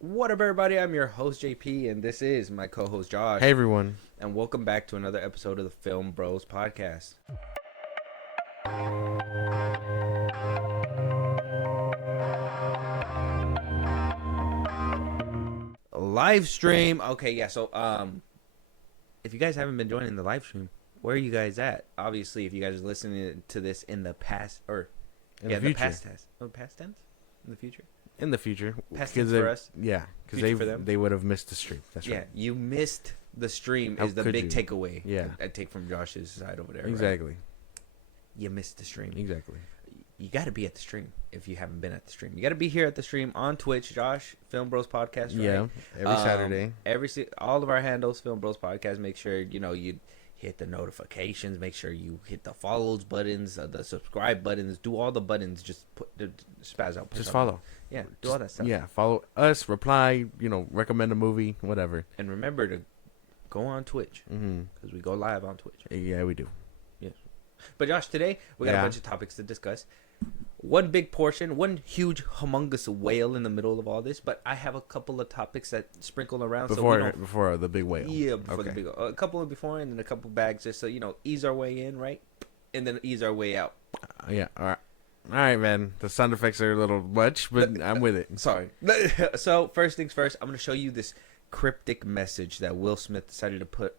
What up, everybody? I'm your host, JP, and this is my co host, Josh. Hey, everyone. And welcome back to another episode of the FilmBros podcast. Live stream. Okay, yeah, so, if you guys haven't been joining the live stream, where are you guys at? Obviously, if you guys are listening to this in the past, or, In the future. past tense. Oh, past tense? In the future? In the future. Past tense for us? Yeah, because Future for them? they would have missed the stream. That's Yeah, right. you missed the stream How is the could big you? takeaway. Yeah. I take from Josh's side over there. Right? Exactly. You missed the stream. Exactly. You got to be at the stream if you haven't been at the stream. You got to be here at the stream on Twitch, Josh, FilmBros Podcast. Right? Yeah, every Saturday. All of our handles, FilmBros Podcast. Make sure you hit the notifications. Make sure you hit the follows buttons, the subscribe buttons. Do all the buttons. Just spaz out. Just follow. Yeah, do all that stuff. Yeah, follow us, reply, recommend a movie, whatever. And remember to go on Twitch because we go live on Twitch. Yeah, we do. Yes. But Josh, today we got a bunch of topics to discuss. One big portion, one huge humongous whale in the middle of all this, but I have a couple of topics that sprinkle around Before the big whale. Yeah, before the big whale. A couple of before and then a couple bags just so ease our way in, right? And then ease our way out. Yeah, all right, man. The sound effects are a little much, but I'm with it. Sorry. So, first things first, I'm going to show you this cryptic message that Will Smith decided to put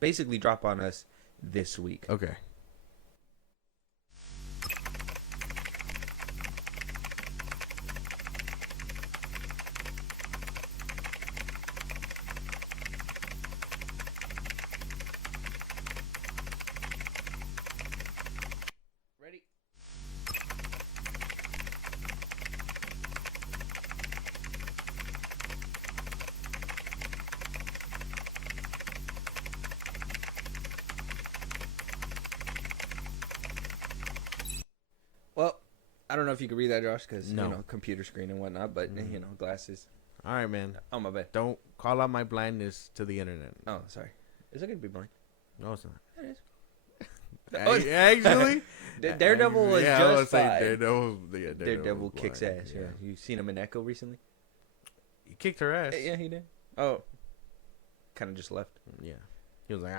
basically drop on us this week. Okay. Ready? Well, I don't know if you can read that, Josh, because No. computer screen and whatnot, but glasses. All right, man. Oh, my bad. Don't call out my blindness to the internet. Oh, sorry. Is it gonna be blind? No, it's not. It is. Actually, Daredevil was I was just saying fine. Daredevil Daredevil was kicks blind, ass. Yeah. You seen him in Echo recently? He kicked her ass. Yeah, he did. Oh, kind of just left. Yeah. He was like,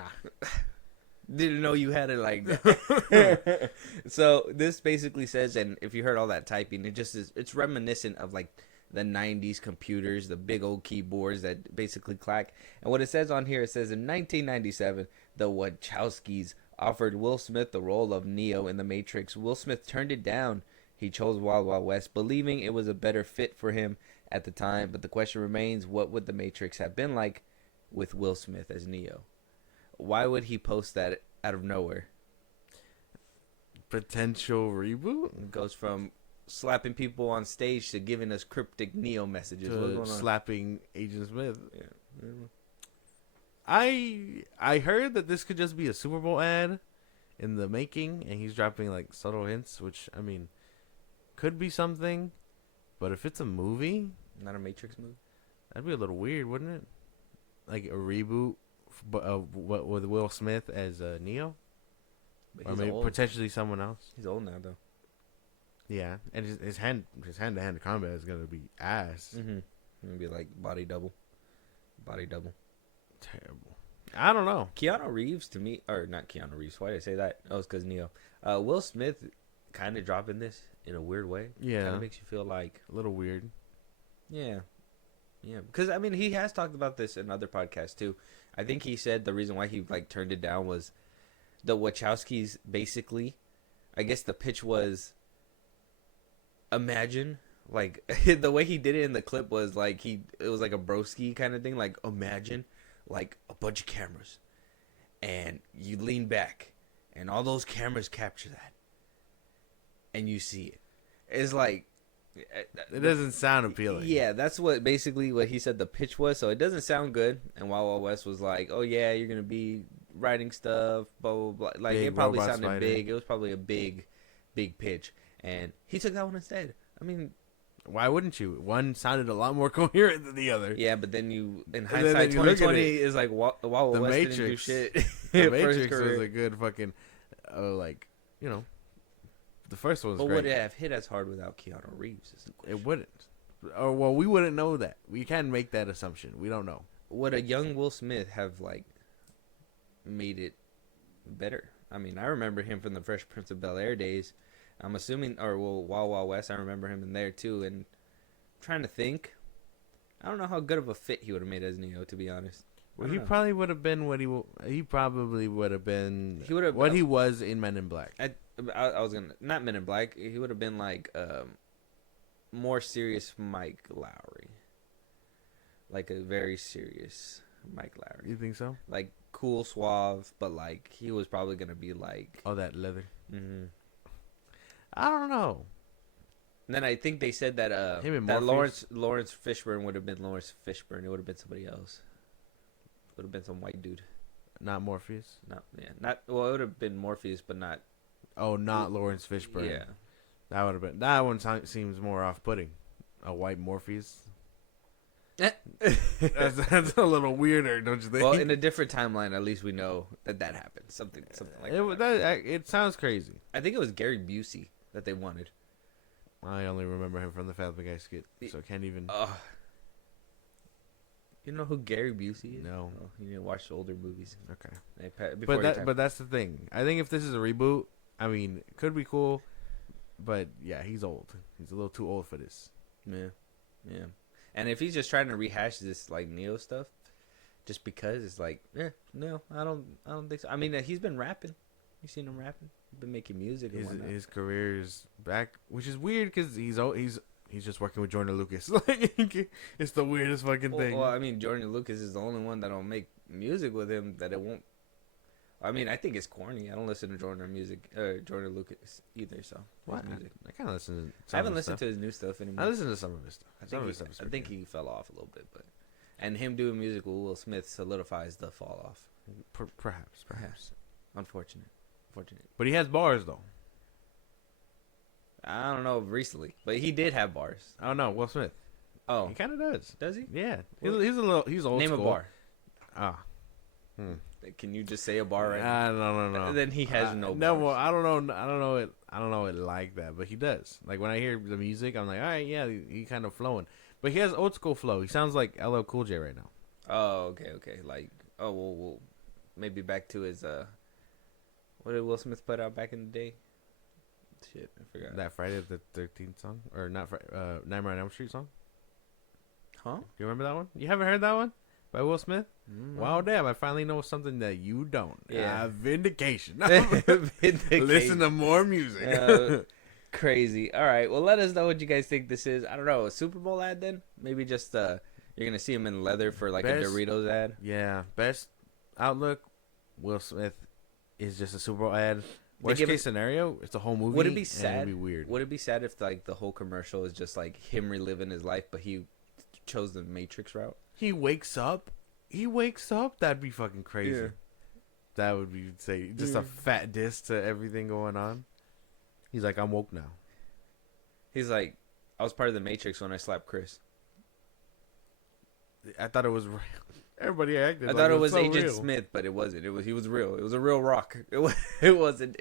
Didn't know you had it like that. So this basically says, and if you heard all that typing, it just is. It's reminiscent of like the '90s computers, the big old keyboards that basically clack. And what it says on here, it says in 1997, the Wachowskis offered Will Smith the role of Neo in The Matrix. Will Smith turned it down. He chose Wild Wild West, believing it was a better fit for him at the time. But the question remains, what would The Matrix have been like with Will Smith as Neo? Why would he post that out of nowhere? potential reboot? It goes from slapping people on stage to giving us cryptic Neo messages. What's To going on? slapping Agent Smith. Yeah. I heard that this could just be a Super Bowl ad in the making, and he's dropping like subtle hints, which I mean, could be something. But if it's a movie, Not a Matrix movie. that'd be a little weird, wouldn't it? Like a reboot, but with Will Smith as Neo, But or he's maybe old. potentially someone else. He's old now, though. Yeah, and his hand to hand combat is gonna be ass. Mm-hmm. Maybe like body double. Body double. Terrible. I don't know. Keanu Reeves, to me, or not Keanu Reeves. Why did I say that? Oh, it's because Neo. Will Smith kind of dropping this in a weird way. Yeah, Kind of makes you feel like, a little weird. yeah. Yeah, because I mean, he has talked about this in other podcasts too. I think he said the reason why he like turned it down was the Wachowskis basically. I guess the pitch was, imagine like the way he did it in the clip was like it was like a broski kind of thing. Like imagine like a bunch of cameras, and you lean back, and all those cameras capture that, and you see it. It's like. It doesn't sound appealing. Yeah, that's what basically what he said the pitch was. So it doesn't sound good. And Wild Wild West was like, "Oh yeah, you're gonna be writing stuff, blah blah blah." Like Big it probably robot sounded spider. big. It was probably a big pitch, and he took that one instead. I mean, Why wouldn't you? One sounded a lot more coherent than the other. yeah, but then you in then hindsight, you look at 2020 it, is like Wild Wild The West didn't do Matrix. shit. The for his Matrix career. was a good fucking, the first one was But great. would it have hit as hard without Keanu Reeves? Is the question. It wouldn't. Or well, we wouldn't know that. We can't make that assumption. We don't know. Would a young Will Smith have like made it better? I mean, I remember him from the Fresh Prince of Bel-Air days. I'm assuming, or well, Wild Wild West. I remember him in there too. And I'm trying to think, I don't know how good of a fit he would have made as Neo, to be honest. Well, he probably would have been what he probably would have been. He would have what he was in Men in Black. I was gonna not Men in Black. He would have been like more serious Mike Lowry, like a very serious Mike Lowry. You think so? Like cool, suave, but like he was probably gonna be like that leather. Mm-hmm. I don't know. And then I think they said that that Lawrence Fishburne would have been Lawrence Fishburne. It would have been somebody else. It would have been some white dude. Not Morpheus. It would have been Morpheus, but not. Oh, not Lawrence Fishburne. Yeah, that would have been. That one seems more off-putting. A white Morpheus. that's a little weirder, don't you think? Well, in a different timeline, at least we know that happened. Something like that. It sounds crazy. I think it was Gary Busey that they wanted. I only remember him from the Family Guy skit, so I can't even. You know who Gary Busey is? No. Oh, you need to watch the older movies. Okay. But that's the thing. I think if this is a reboot, I mean, it could be cool, but yeah, he's old. He's a little too old for this. Yeah. And if he's just trying to rehash this like Neo stuff, just because it's like, no, I don't think so. I mean, he's been rapping. You seen him rapping? He's been making music. His career is back, which is weird because he's just working with Jordan Lucas. Like, it's the weirdest fucking thing. Well, I mean, Jordan Lucas is the only one that don't make music with him that it won't. I mean, I think it's corny. I don't listen to Jordan Lucas either. So what? I kind of listen to. I haven't listened to his new stuff anymore. I listen to some of his stuff. I think he fell off a little bit, and him doing music with Will Smith solidifies the fall off. Perhaps. Unfortunate. But he has bars though. I don't know recently, but he did have bars. Oh no, Will Smith. Oh, he kind of does. Does he? Yeah, he's old. Name school. a bar. Can you just say a bar right now? No. Then he has no bars. No, well, I don't know it like that, but he does. Like when I hear the music, I'm like, all right, yeah, he kind of flowing. But he has old school flow. He sounds like LL Cool J right now. Oh, okay. Like, well, maybe back to his what did Will Smith put out back in the day? Shit, I forgot. That Friday the 13th song, or not? Nightmare on Elm Street song. Huh? Do you remember that one? You haven't heard that one by Will Smith? Mm-hmm. Wow, damn! I finally know something that you don't. Yeah, vindication. Vindication. Listen to more music. Crazy. All right. Well, let us know what you guys think this is. I don't know, a Super Bowl ad then? Maybe just you're gonna see him in leather for like a Doritos ad. Yeah. Best outlook. Will Smith is just a Super Bowl ad. Worst case scenario, it's a whole movie. Would it be sad? It'd be weird. Would it be sad if like the whole commercial is just like him reliving his life, but he chose the Matrix route? He wakes up. That'd be fucking crazy. Yeah. That would be just a fat diss to everything going on. He's like, I'm woke now. He's like, I was part of the Matrix when I slapped Chris. I thought it was real. Everybody acted. I thought it was Agent Smith, but it wasn't. He was real. It was a real rock. It wasn't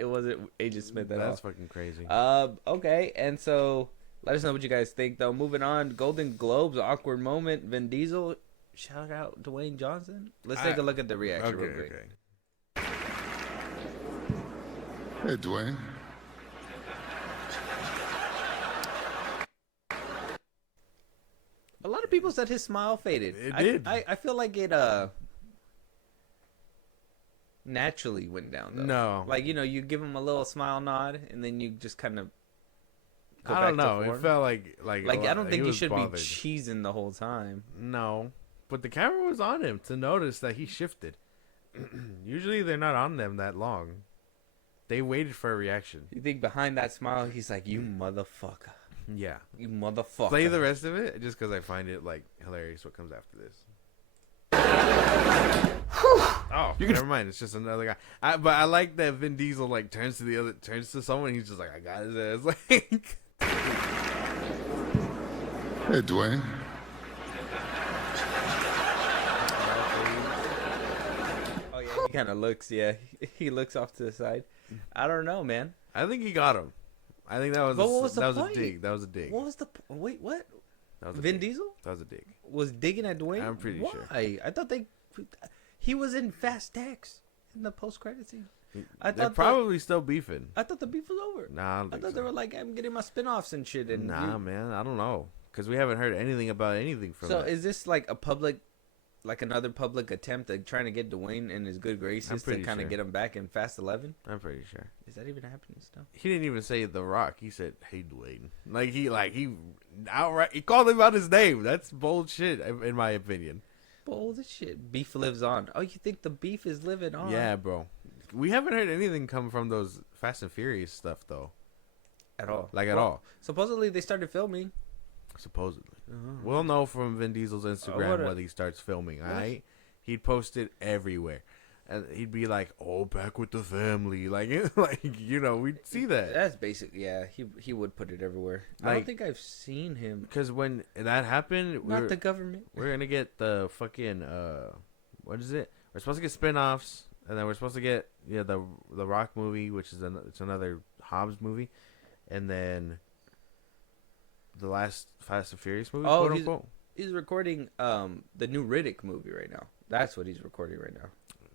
Agent Smith at all. That's fucking crazy. Okay, and so let us know what you guys think. Though moving on, Golden Globes awkward moment. Vin Diesel, shout out Dwayne Johnson. Let's take a look at the reaction real quick. Okay. Hey, Dwayne. A lot of people said his smile faded. It did. I feel like it naturally went down though. No. Like, you give him a little smile nod and then you just kind of go I don't know. It felt like I don't think you should be cheesing the whole time. No. But the camera was on him to notice that he shifted. Usually they're not on them that long. They waited for a reaction. You think behind that smile he's like, "You motherfucker." Yeah. You motherfucker. Play the rest of it just because I find it hilarious what comes after this. Oh, never mind. It's just another guy. But I like that Vin Diesel turns to someone. And he's just like, I got his ass. Like, hey, Dwayne. Oh yeah, he kind of looks. Yeah, he looks off to the side. I don't know, man. I think he got him. I think that was a dig. That was a dig. What was the wait? What? That was a Vin dig. Diesel That was a dig. was digging at Dwayne. I'm pretty sure. Why? I thought he was in Fast X in the post credit scene. They're probably still beefing. I thought the beef was over. Nah, I don't I think thought so. they were like, I'm getting my spin-offs and shit. And Nah, man, I don't know, because we haven't heard anything about anything from. So that. is this like another public attempt at trying to get Dwayne in his good graces to kind of get him back in Fast 11? I'm pretty sure. Is that even happening still? He didn't even say The Rock. He said, "Hey, Dwayne." He outright he called him out his name. That's bullshit, in my opinion. Bold shit. Beef lives on. Oh, you think the beef is living on? Yeah, bro. We haven't heard anything come from those Fast and Furious stuff though. At all. At all. Supposedly they started filming. Supposedly. We'll know from Vin Diesel's Instagram whether he starts filming, alright? He'd post it everywhere. And he'd be like, "Oh, back with the family." We'd see that. That's basic. Yeah, he would put it everywhere. I don't think I've seen him. Because when that happened, Not the government. we're going to get the fucking, what is it? We're supposed to get spin-offs, and then we're supposed to get, the Rock movie, which is it's another Hobbs movie, and then the last Fast and Furious movie, quote unquote. He's recording the new Riddick movie right now. That's what he's recording right now.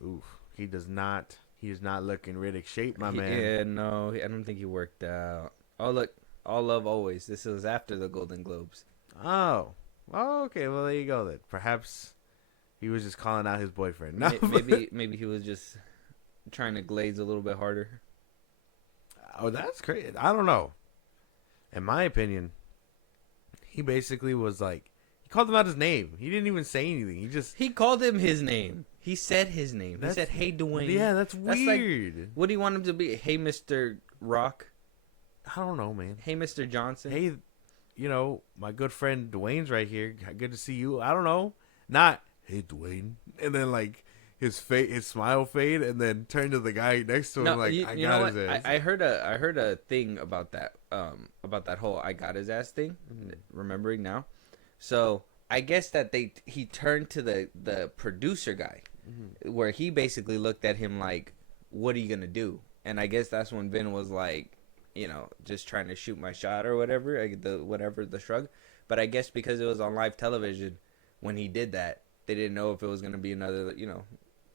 Oof. He does not. He is not looking Riddick shape, my man. Yeah, no, I don't think he worked out. Oh, look. All Love Always. This was after the Golden Globes. Oh, okay. Well, there you go then. Perhaps he was just calling out his boyfriend. No. Maybe he was just trying to glaze a little bit harder. Oh, that's crazy. I don't know. In my opinion, he basically was like, he called him out his name. He didn't even say anything. He called him his name. He said his name. He said, "Hey, Dwayne." Yeah, that's weird. Like, what do you want him to be? Hey, Mr. Rock. I don't know, man. Hey, Mr. Johnson. Hey, my good friend Dwayne's right here. Good to see you. I don't know. Not, "Hey, Dwayne." And then, his smile fade, and then turn to the guy next to him I got his ass. I heard a thing about that whole "I got his ass" thing. Remembering now, so I guess that he turned to the producer guy, where he basically looked at him like, "What are you gonna do?" And I guess that's when Vin was like, just trying to shoot my shot or whatever, the shrug. But I guess because it was on live television, when he did that, they didn't know if it was gonna be another,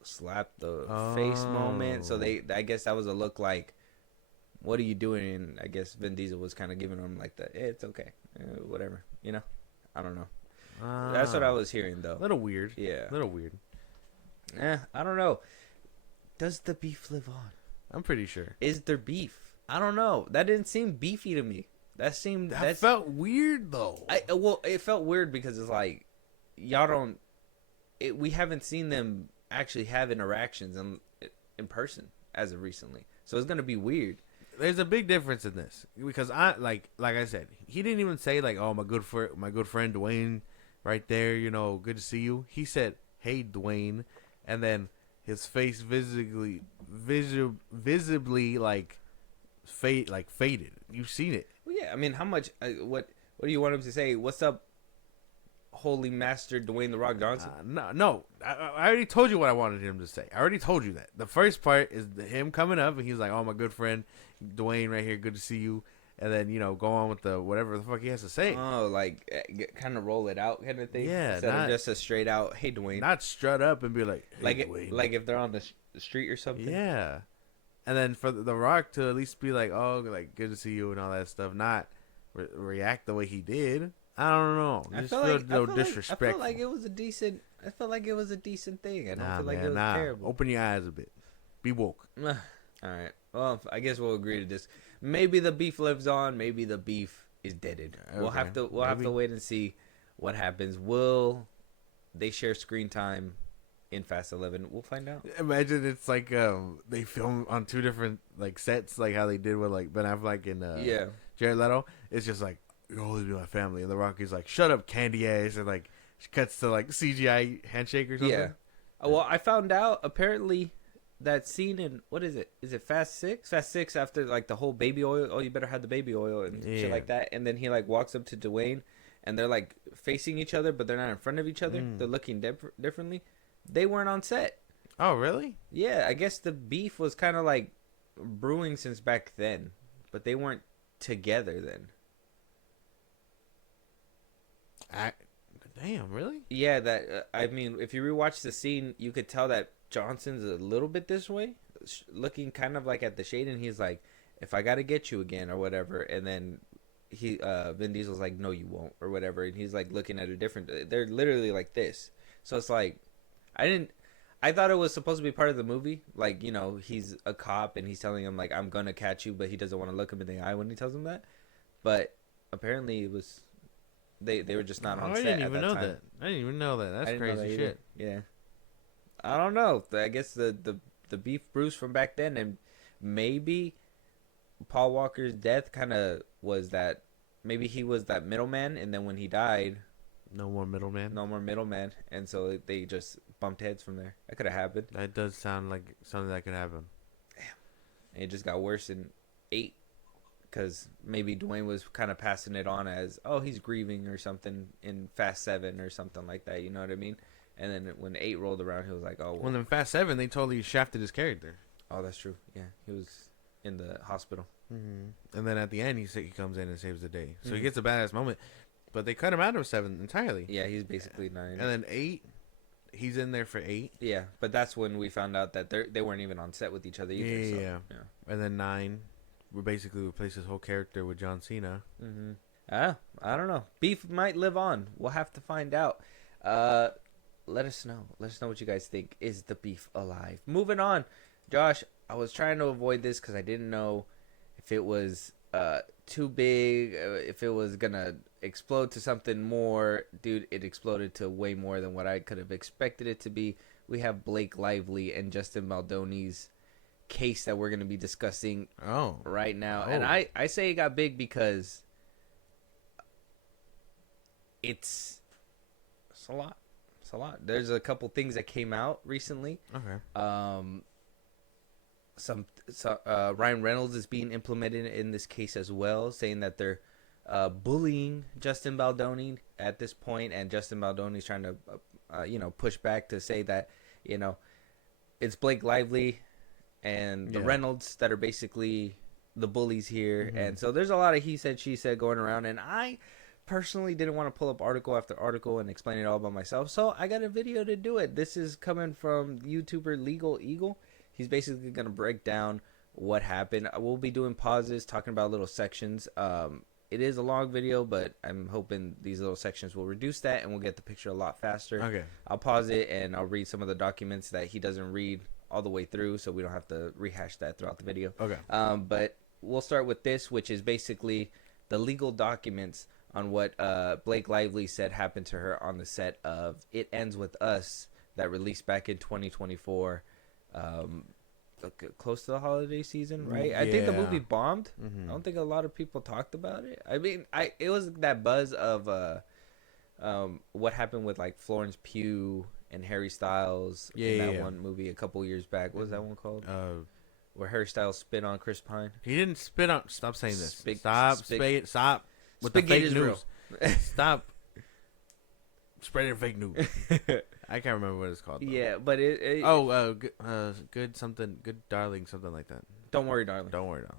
slap the face moment. So I guess that was a look like, "What are you doing?" And I guess Vin Diesel was kind of giving him like it's okay, whatever, I don't know. That's what I was hearing though. A little weird. Yeah. A little weird. I don't know. Does the beef live on? I'm pretty sure. Is there beef? I don't know. That didn't seem beefy to me. That felt weird though. It felt weird because it's like, y'all don't. We haven't seen them actually have interactions in person as of recently, so it's gonna be weird. There's a big difference in this because like I said, he didn't even say like, "Oh, my good friend Dwayne, right there. Good to see you." He said, "Hey, Dwayne," and then his face visibly faded. You've seen it. Well, yeah. I mean, how much? What do you want him to say? "What's up, Holy Master Dwayne the Rock Johnson"? No. I already told you what I wanted him to say. I already told you that. The first part is him coming up and he's like, "Oh, my good friend Dwayne, right here. Good to see you." And then go on with the whatever the fuck he has to say. Oh, like kind of roll it out kind of thing. Yeah, instead of just a straight out, "Hey, Dwayne." Not strut up and be like, "Hey, Dwayne." Like if they're on the street or something. Yeah. And then for The Rock to at least be like, "Oh, like good to see you" and all that stuff, not react the way he did. I don't know. I Just feel feel like, a little disrespectful. I felt like it was a decent. I felt like it was a decent thing. I don't feel like it was terrible. Open your eyes a bit. Be woke. All right. Well, I guess we'll agree to this. Maybe the beef lives on. Maybe the beef is deaded. Okay. We'll have to wait and see what happens. Will they share screen time in Fast 11? We'll find out. Imagine it's like they film on two different sets, like how they did with Ben Affleck and Jared Leto. It's just like, "You'll always be my family," and The Rock is like, "Shut up, candy ass," and she cuts to CGI handshake or something. Yeah. Well, I found out apparently that scene in, what is it? Is it Fast 6? Fast 6 after the whole baby oil. Oh, you better have the baby oil and shit like that. And then he walks up to Dwayne, and they're facing each other, but they're not in front of each other. They're looking differently. They weren't on set. Oh, really? Yeah, I guess the beef was kind of brewing since back then, but they weren't together then. Damn, really? Yeah, that I mean, if you rewatch the scene, you could tell that Johnson's a little bit this way, looking kind of like at the shade, and he's like, "If I gotta get you again or whatever," and then Vin Diesel's like, "No, you won't," or whatever, and he's like looking at a different. They're literally like this, so it's like, I didn't. I thought it was supposed to be part of the movie, like he's a cop and he's telling him like, "I'm gonna catch you," but he doesn't want to look him in the eye when he tells him that. But apparently, it was. They were just not on set. I didn't even know time. that. I didn't even know that. That's crazy shit. Yeah. I don't know. I guess the beef Bruce from back then, and maybe Paul Walker's death kind of was that. Maybe he was that middleman, and then when he died, no more middleman. No more middleman, and so they just bumped heads from there. That could have happened. That does sound like something that could happen. Damn. And it just got worse in 8. Because maybe Dwayne was kind of passing it on as, oh, he's grieving or something in Fast 7 or something like that. You know what I mean? And then when 8 rolled around, he was like, oh. Well, in Fast 7, they totally shafted his character. Oh, that's true. Yeah, he was in the hospital. Mm-hmm. And then at the end, he comes in and saves the day. So he gets a badass moment. But they cut him out of 7 entirely. Yeah, he's basically 9. And then 8, he's in there for 8. Yeah, but that's when we found out that they weren't even on set with each other either. Yeah. And then 9... we basically replace his whole character with John Cena. Mm-hmm. I don't know. Beef might live on. We'll have to find out. Let us know. Let us know what you guys think. Is the beef alive? Moving on. Josh, I was trying to avoid this because I didn't know if it was too big, if it was going to explode to something more. Dude, it exploded to way more than what I could have expected it to be. We have Blake Lively and Justin Baldoni's case that we're going to be discussing right now. And I say it got big because it's a lot. It's a lot. There's a couple things that came out recently. Okay. Ryan Reynolds is being implemented in this case as well, saying that they're bullying Justin Baldoni at this point, and Justin Baldoni's trying to push back to say that it's Blake Lively and the Reynolds that are basically the bullies here. Mm-hmm. And so there's a lot of he said, she said going around. And I personally didn't want to pull up article after article and explain it all by myself. So I got a video to do it. This is coming from YouTuber Legal Eagle. He's basically going to break down what happened. We'll be doing pauses, talking about little sections. It is a long video, but I'm hoping these little sections will reduce that and we'll get the picture a lot faster. Okay. I'll pause it and I'll read some of the documents that he doesn't read all the way through, so we don't have to rehash that throughout the video. Okay. But we'll start with this, which is basically the legal documents on what Blake Lively said happened to her on the set of It Ends With Us that released back in 2024, close to the holiday season, right? Yeah. I think the movie bombed. Mm-hmm. I don't think a lot of people talked about it. I mean, it was that buzz of what happened with like Florence Pugh and Harry Styles in that one movie a couple years back. What was that one called? Where Harry Styles spit on Chris Pine. He didn't spit on. Stop saying this. Stop. Stop with the fake news. Stop spreading fake news. I can't remember what it's called, though. Yeah, but good something, good darling, something like that. Don't worry, darling. Don't worry, darling.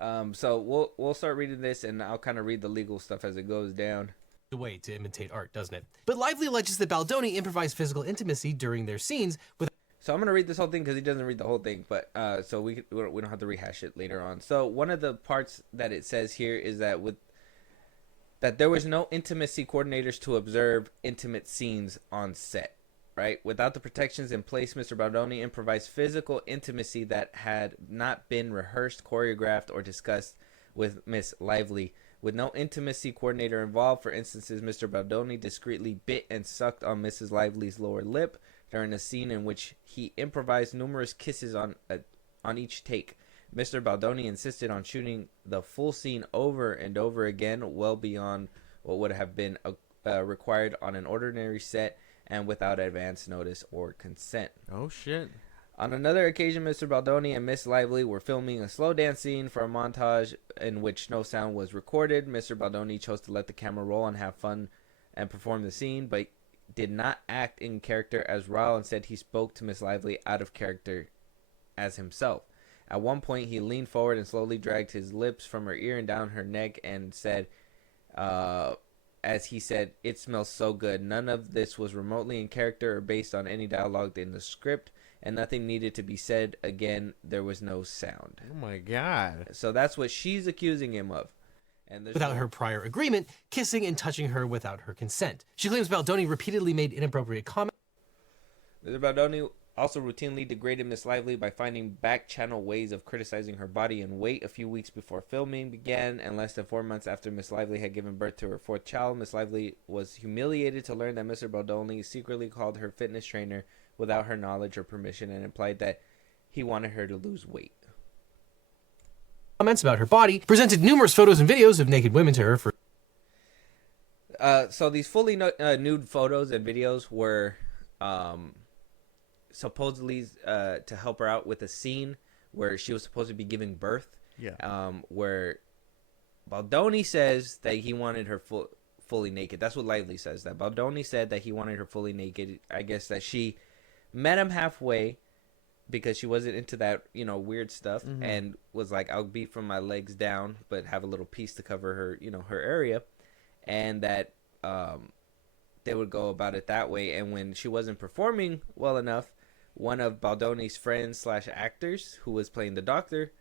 Yeah. So we'll start reading this, and I'll kind of read the legal stuff as it goes down. The way to imitate art, doesn't it? But Lively alleges that Baldoni improvised physical intimacy during their scenes with. So I'm gonna read this whole thing because he doesn't read the whole thing, but so we don't have to rehash it later on. So one of the parts that it says here is that that there was no intimacy coordinators to observe intimate scenes on set, right? Without the protections in place, Mr. Baldoni improvised physical intimacy that had not been rehearsed, choreographed, or discussed with Miss Lively. With no intimacy coordinator involved, for instances, Mr. Baldoni discreetly bit and sucked on Mrs. Lively's lower lip during a scene in which he improvised numerous kisses on each take. Mr. Baldoni insisted on shooting the full scene over and over again, well beyond what would have been required on an ordinary set and without advance notice or consent. Oh, shit. On another occasion, Mr. Baldoni and Miss Lively were filming a slow dance scene for a montage in which no sound was recorded. Mr. Baldoni chose to let the camera roll and have fun and perform the scene, but did not act in character as Raul. Instead, he spoke to Miss Lively out of character as himself. At one point, he leaned forward and slowly dragged his lips from her ear and down her neck and said, as he said, "It smells so good. None of this was remotely in character or based on any dialogue in the script, and nothing needed to be said. Again, there was no sound." Oh my god. So that's what she's accusing him of. And without her prior agreement, kissing and touching her without her consent. She claims Baldoni repeatedly made inappropriate comments. Mr. Baldoni also routinely degraded Miss Lively by finding back-channel ways of criticizing her body and weight. A few weeks before filming began, and less than 4 months after Miss Lively had given birth to her fourth child, Miss Lively was humiliated to learn that Mr. Baldoni secretly called her fitness trainer without her knowledge or permission and implied that he wanted her to lose weight. Comments about her body, presented numerous photos and videos of naked women to her for. So these fully nude photos and videos were supposedly to help her out with a scene where she was supposed to be giving birth. Yeah. Where Baldoni says that he wanted her fully naked. That's what Lively says. That Baldoni said that he wanted her fully naked. I guess that she met him halfway because she wasn't into that, weird stuff, and was like, "I'll be from my legs down, but have a little piece to cover her, her area," and that they would go about it that way. And when she wasn't performing well enough, one of Baldoni's friends / actors who was playing the doctor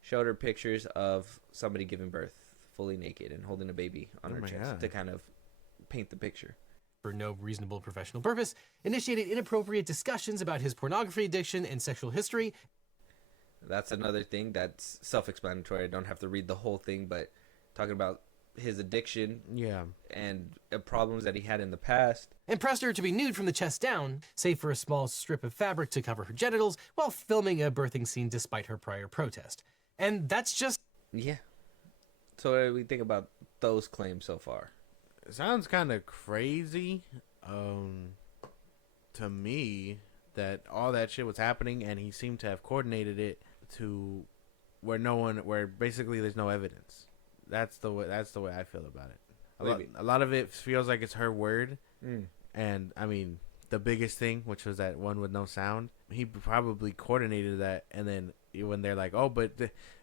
showed her pictures of somebody giving birth fully naked and holding a baby on her chest to kind of paint the picture. For no reasonable professional purpose, initiated inappropriate discussions about his pornography addiction and sexual history. That's another thing that's self-explanatory. I don't have to read the whole thing, but talking about his addiction and problems that he had in the past. And pressed her to be nude from the chest down, save for a small strip of fabric to cover her genitals, while filming a birthing scene despite her prior protest. And that's just... Yeah. So what do we think about those claims so far? It sounds kind of crazy to me that all that shit was happening, and he seemed to have coordinated it to where basically there's no evidence. That's the way I feel about it. A lot of it feels like it's her word, and I mean the biggest thing, which was that one with no sound. He probably coordinated that, and then when they're like, "Oh, but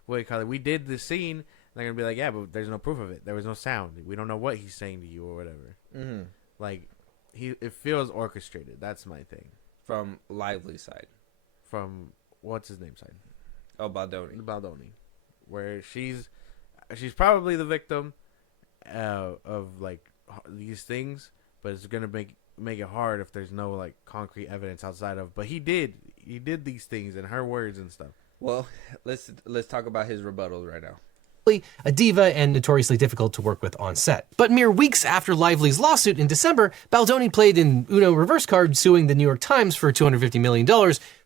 we did the scene." They're gonna be like, "Yeah, but there's no proof of it. There was no sound. We don't know what he's saying to you or whatever." Like, it feels orchestrated. That's my thing. From Lively's side. From what's his name side? Oh, Baldoni. Baldoni, where she's probably the victim of like these things, but it's gonna make it hard if there's no like concrete evidence outside of. But he did these things in her words and stuff. Well, let's talk about his rebuttals right now. A diva and notoriously difficult to work with on set. But mere weeks after Lively's lawsuit in December, Baldoni played an Uno reverse card suing the New York Times for $250 million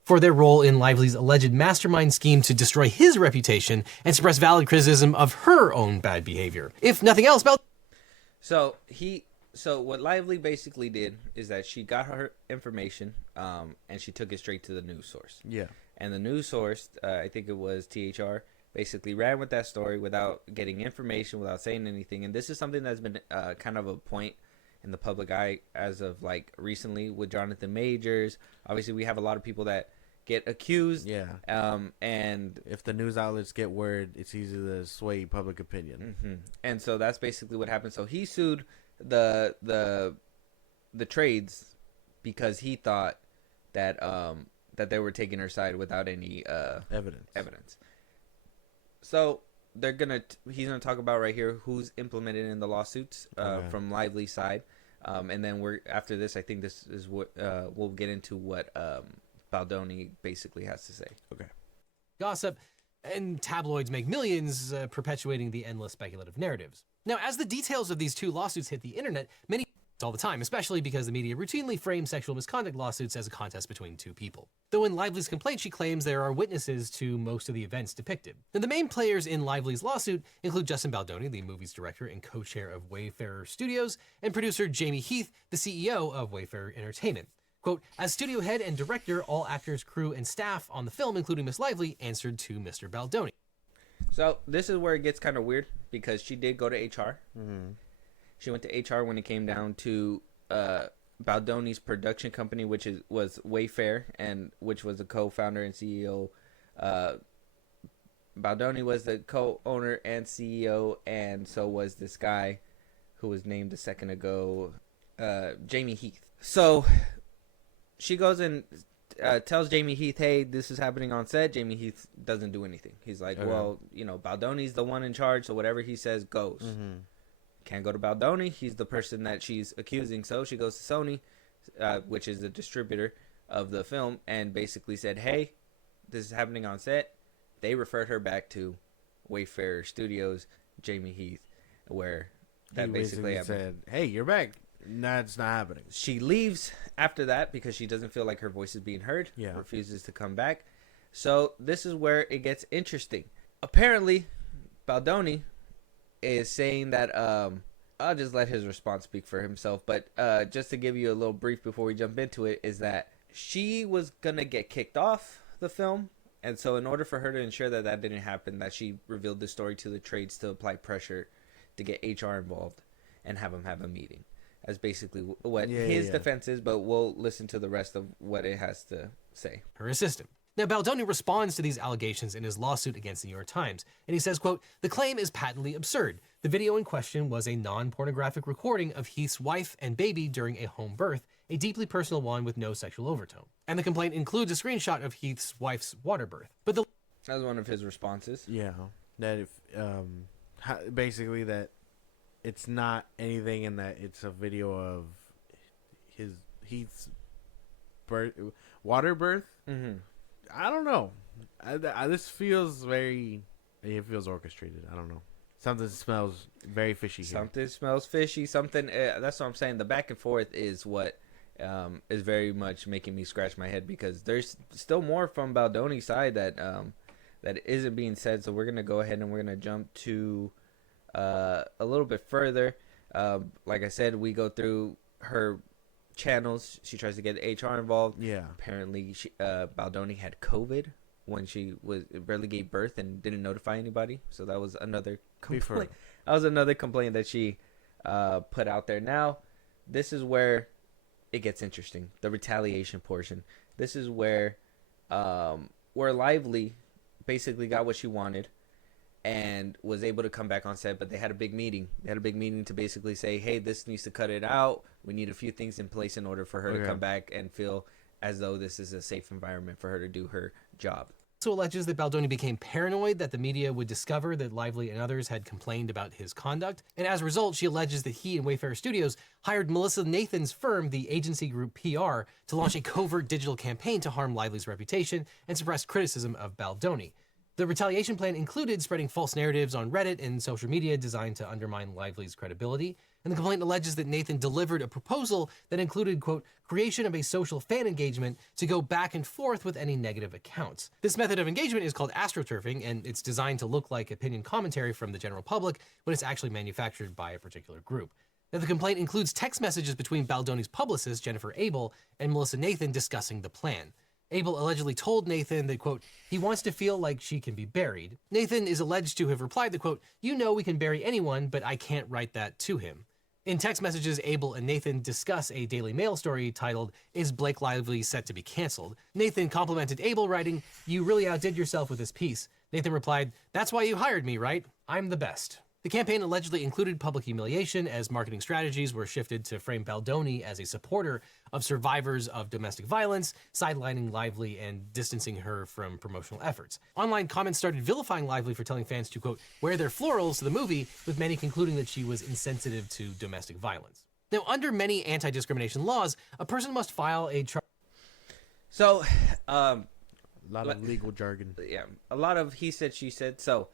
for their role in Lively's alleged mastermind scheme to destroy his reputation and suppress valid criticism of her own bad behavior. If nothing else, So what Lively basically did is that she got her information and she took it straight to the news source. Yeah. And the news source, I think it was THR, basically ran with that story without getting information, without saying anything. And this is something that's been kind of a point in the public eye as of like recently with Jonathan Majors. Obviously, we have a lot of people that get accused. Yeah. And if the news outlets get word, it's easy to sway public opinion. And so that's basically what happened. So he sued the trades because he thought that that they were taking her side without any evidence. So he's gonna talk about right here who's implemented in the lawsuits from Lively's side, and then after this. I think this is what we'll get into what Baldoni basically has to say. Okay. Gossip and tabloids make millions perpetuating the endless speculative narratives. Now, as the details of these two lawsuits hit the internet, many all the time, especially because the media routinely frames sexual misconduct lawsuits as a contest between two people. Though in Lively's complaint, she claims there are witnesses to most of the events depicted. Now, the main players in Lively's lawsuit include Justin Baldoni, the movie's director and co-chair of Wayfarer Studios, and producer Jamie Heath, the CEO of Wayfarer Entertainment. Quote, as studio head and director, all actors, crew, and staff on the film, including Miss Lively, answered to Mr. Baldoni. So this is where it gets kind of weird because she did go to HR. She went to HR when it came down to Baldoni's production company, which was Wayfair, and which was the co-founder and CEO. Baldoni was the co-owner and CEO, and so was this guy who was named a second ago, Jamie Heath. So she goes and tells Jamie Heath, hey, this is happening on set. Jamie Heath doesn't do anything. He's like, well, you know, Baldoni's the one in charge, so whatever he says goes. Can't go to Baldoni. He's the person that she's accusing. So she goes to Sony, which is the distributor of the film, and basically said, hey, this is happening on set. They referred her back to Wayfarer Studios, Jamie Heath, where that basically said, hey, you're back. No, it's not happening. She leaves after that because she doesn't feel like her voice is being heard. Yeah. Refuses to come back. So this is where it gets interesting. Apparently, Baldoni is saying that I'll just let his response speak for himself. But just to give you a little brief before we jump into it, is that she was gonna get kicked off the film, and so in order for her to ensure that that didn't happen, that she revealed the story to the trades to apply pressure to get HR involved and have them have a meeting. That's basically what his defense is, but we'll listen to the rest of what it has to say. Her assistant. Now, Baldoni responds to these allegations in his lawsuit against the New York Times, and he says, quote, the claim is patently absurd. The video in question was a non-pornographic recording of Heath's wife and baby during a home birth, a deeply personal one with no sexual overtone. And the complaint includes a screenshot of Heath's wife's water birth. But that was one of his responses. Yeah, that if basically that it's not anything, and that it's a video of Heath's water birth. Mm-hmm. I don't know. This feels it feels orchestrated. I don't know. Something smells very fishy here. Something smells fishy. Something. That's what I'm saying. The back and forth is what is very much making me scratch my head, because there's still more from Baldoni's side that that isn't being said. So we're gonna go ahead and we're gonna jump to a little bit further. Like I said, we go through her channels. She tries to get HR involved. Yeah. Apparently, Baldoni had COVID when she barely gave birth and didn't notify anybody. So that was another complaint. That was another complaint that she put out there. Now, this is where it gets interesting. The retaliation portion. This is where Lively basically got what she wanted and was able to come back on set, but they had a big meeting. They had a big meeting to basically say, hey, this needs to cut it out. We need a few things in place in order for her to come back and feel as though this is a safe environment for her to do her job. Also alleges that Baldoni became paranoid that the media would discover that Lively and others had complained about his conduct, and as a result, she alleges that he and Wayfarer Studios hired Melissa Nathan's firm, the agency group PR, to launch a covert digital campaign to harm Lively's reputation and suppress criticism of Baldoni. The retaliation plan included spreading false narratives on Reddit and social media designed to undermine Lively's credibility, and the complaint alleges that Nathan delivered a proposal that included, quote, creation of a social fan engagement to go back and forth with any negative accounts. This method of engagement is called astroturfing, and it's designed to look like opinion commentary from the general public when it's actually manufactured by a particular group. Now, the complaint includes text messages between Baldoni's publicist, Jennifer Abel, and Melissa Nathan discussing the plan. Abel allegedly told Nathan that, quote, he wants to feel like she can be buried. Nathan is alleged to have replied that, quote, you know we can bury anyone, but I can't write that to him. In text messages, Abel and Nathan discuss a Daily Mail story titled, Is Blake Lively Set to Be Cancelled? Nathan complimented Abel, writing, you really outdid yourself with this piece. Nathan replied, that's why you hired me, right? I'm the best. The campaign allegedly included public humiliation, as marketing strategies were shifted to frame Baldoni as a supporter of survivors of domestic violence, sidelining Lively and distancing her from promotional efforts. Online comments started vilifying Lively for telling fans to, quote, wear their florals to the movie, with many concluding that she was insensitive to domestic violence. Now, under many anti-discrimination laws, a person must file a charge. So, a lot of legal jargon. Yeah, a lot of he said, she said. So,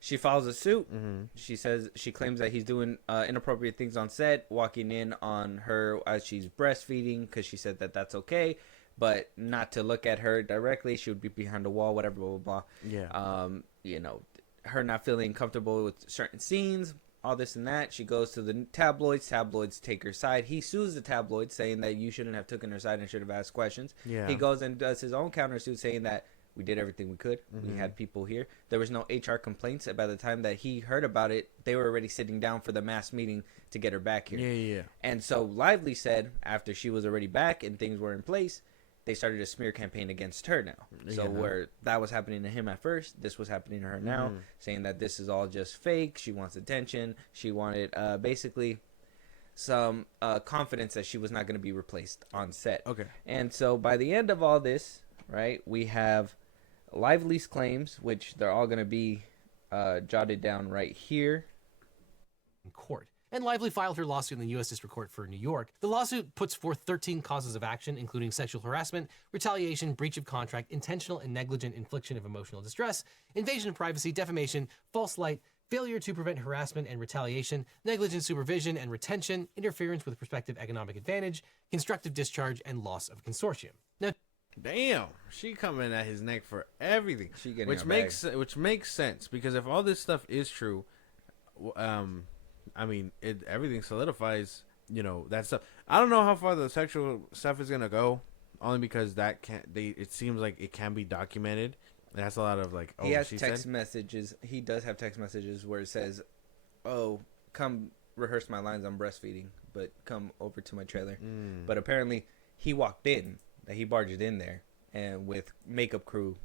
she files a suit. She claims that he's doing inappropriate things on set, walking in on her as she's breastfeeding, because she said that that's okay, but not to look at her directly. She would be behind a wall, whatever, blah, blah, blah. Yeah. You know, her not feeling comfortable with certain scenes, all this and that. She goes to the tabloids. Tabloids take her side. He sues the tabloids, saying that you shouldn't have taken her side and should have asked questions. Yeah. He goes and does his own countersuit, saying that we did everything we could. We had people here. There was no HR complaints. By the time that he heard about it, they were already sitting down for the mass meeting to get her back here. Yeah. And so Lively said, after she was already back and things were in place, they started a smear campaign against her now. So where that was happening to him at first, this was happening to her now, saying that this is all just fake. She wants attention. She wanted, basically, some confidence that she was not going to be replaced on set. Okay. And so by the end of all this, right, we have Lively's claims, which they're all going to be jotted down right here. In court. And Lively filed her lawsuit in the U.S. District Court for New York. The lawsuit puts forth 13 causes of action, including sexual harassment, retaliation, breach of contract, intentional and negligent infliction of emotional distress, invasion of privacy, defamation, false light, failure to prevent harassment and retaliation, negligent supervision and retention, interference with prospective economic advantage, constructive discharge, and loss of consortium. Now, Damn, she coming at his neck for everything, She getting which her makes sense because if all this stuff is true, I mean, everything solidifies, that stuff. I don't know how far the sexual stuff is gonna go, only because that can't. It seems like it can be documented. It has a lot of like. Oh, He has she text said? messages. He does have text messages where it says, "Oh, come rehearse my lines. I'm breastfeeding, but come over to my trailer." But apparently, he walked in. That he barged in there, and with makeup crew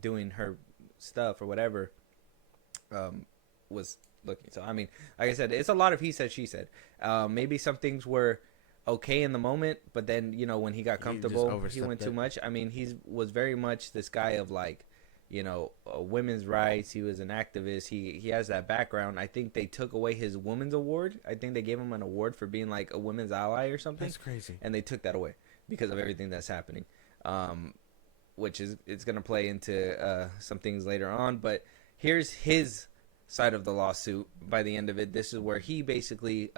doing her stuff or whatever, was looking. So I mean, like I said, it's a lot of he said, she said. Maybe some things were okay in the moment, but then when he got comfortable, he overstepped went too it. much. I mean, was very much this guy of like, women's rights. He was an activist. He has that background. I think they took away his women's award. I think they gave him an award for being like a women's ally or something. That's crazy. And they took that away because of everything that's happening, which is it's gonna play into some things later on. But here's his side of the lawsuit. By the end of it, this is where he basically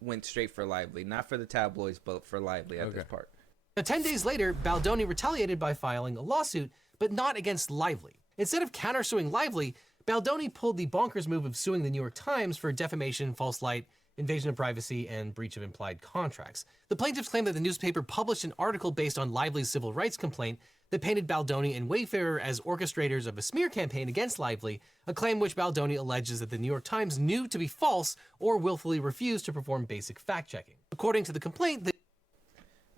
went straight for Lively, not for the tabloids, but for Lively at this part. Now, 10 days later, Baldoni retaliated by filing a lawsuit, but not against Lively. Instead of countersuing Lively, Baldoni pulled the bonkers move of suing the New York Times for defamation, false light, invasion of privacy, and breach of implied contracts. The plaintiffs claim that the newspaper published an article based on Lively's civil rights complaint that painted Baldoni and Wayfarer as orchestrators of a smear campaign against Lively, a claim which Baldoni alleges that the New York Times knew to be false or willfully refused to perform basic fact-checking. According to the complaint,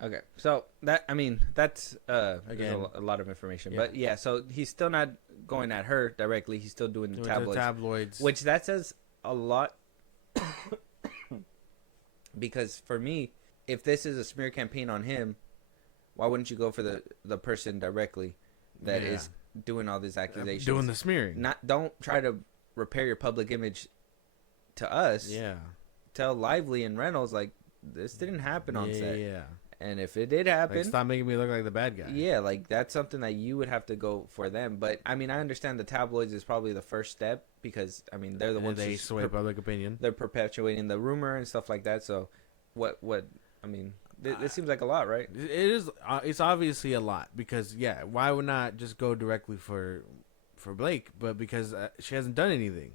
Okay, so that's again a lot of information, but yeah, so he's still not going at her directly. He's still doing the tabloids, which that says a lot. Because for me, if this is a smear campaign on him, why wouldn't you go for the person directly that is doing all these accusations, doing the smearing? Don't try to repair your public image to us. Yeah, tell Lively and Reynolds like this didn't happen on set. Yeah. And if it did happen, Like, stop making me look like the bad guy. Yeah, like that's something that you would have to go for them. But I mean, I understand the tabloids is probably the first step because I mean they're the ones they sway public opinion. They're perpetuating the rumor and stuff like that. So, what? I mean, this seems like a lot, right? It is. It's obviously a lot because why would not just go directly for Blake? But because she hasn't done anything.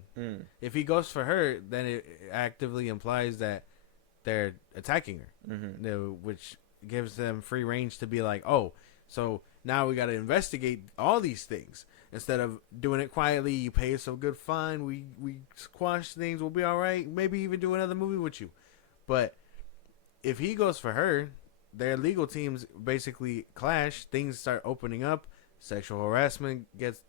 If he goes for her, then it actively implies that they're attacking her, which gives them free range to be like, oh, so now we got to investigate all these things instead of doing it quietly. You pay us a good fine, we squash things, we'll be all right, maybe even do another movie with you. But if he goes for her, their legal teams basically clash, things start opening up, sexual harassment gets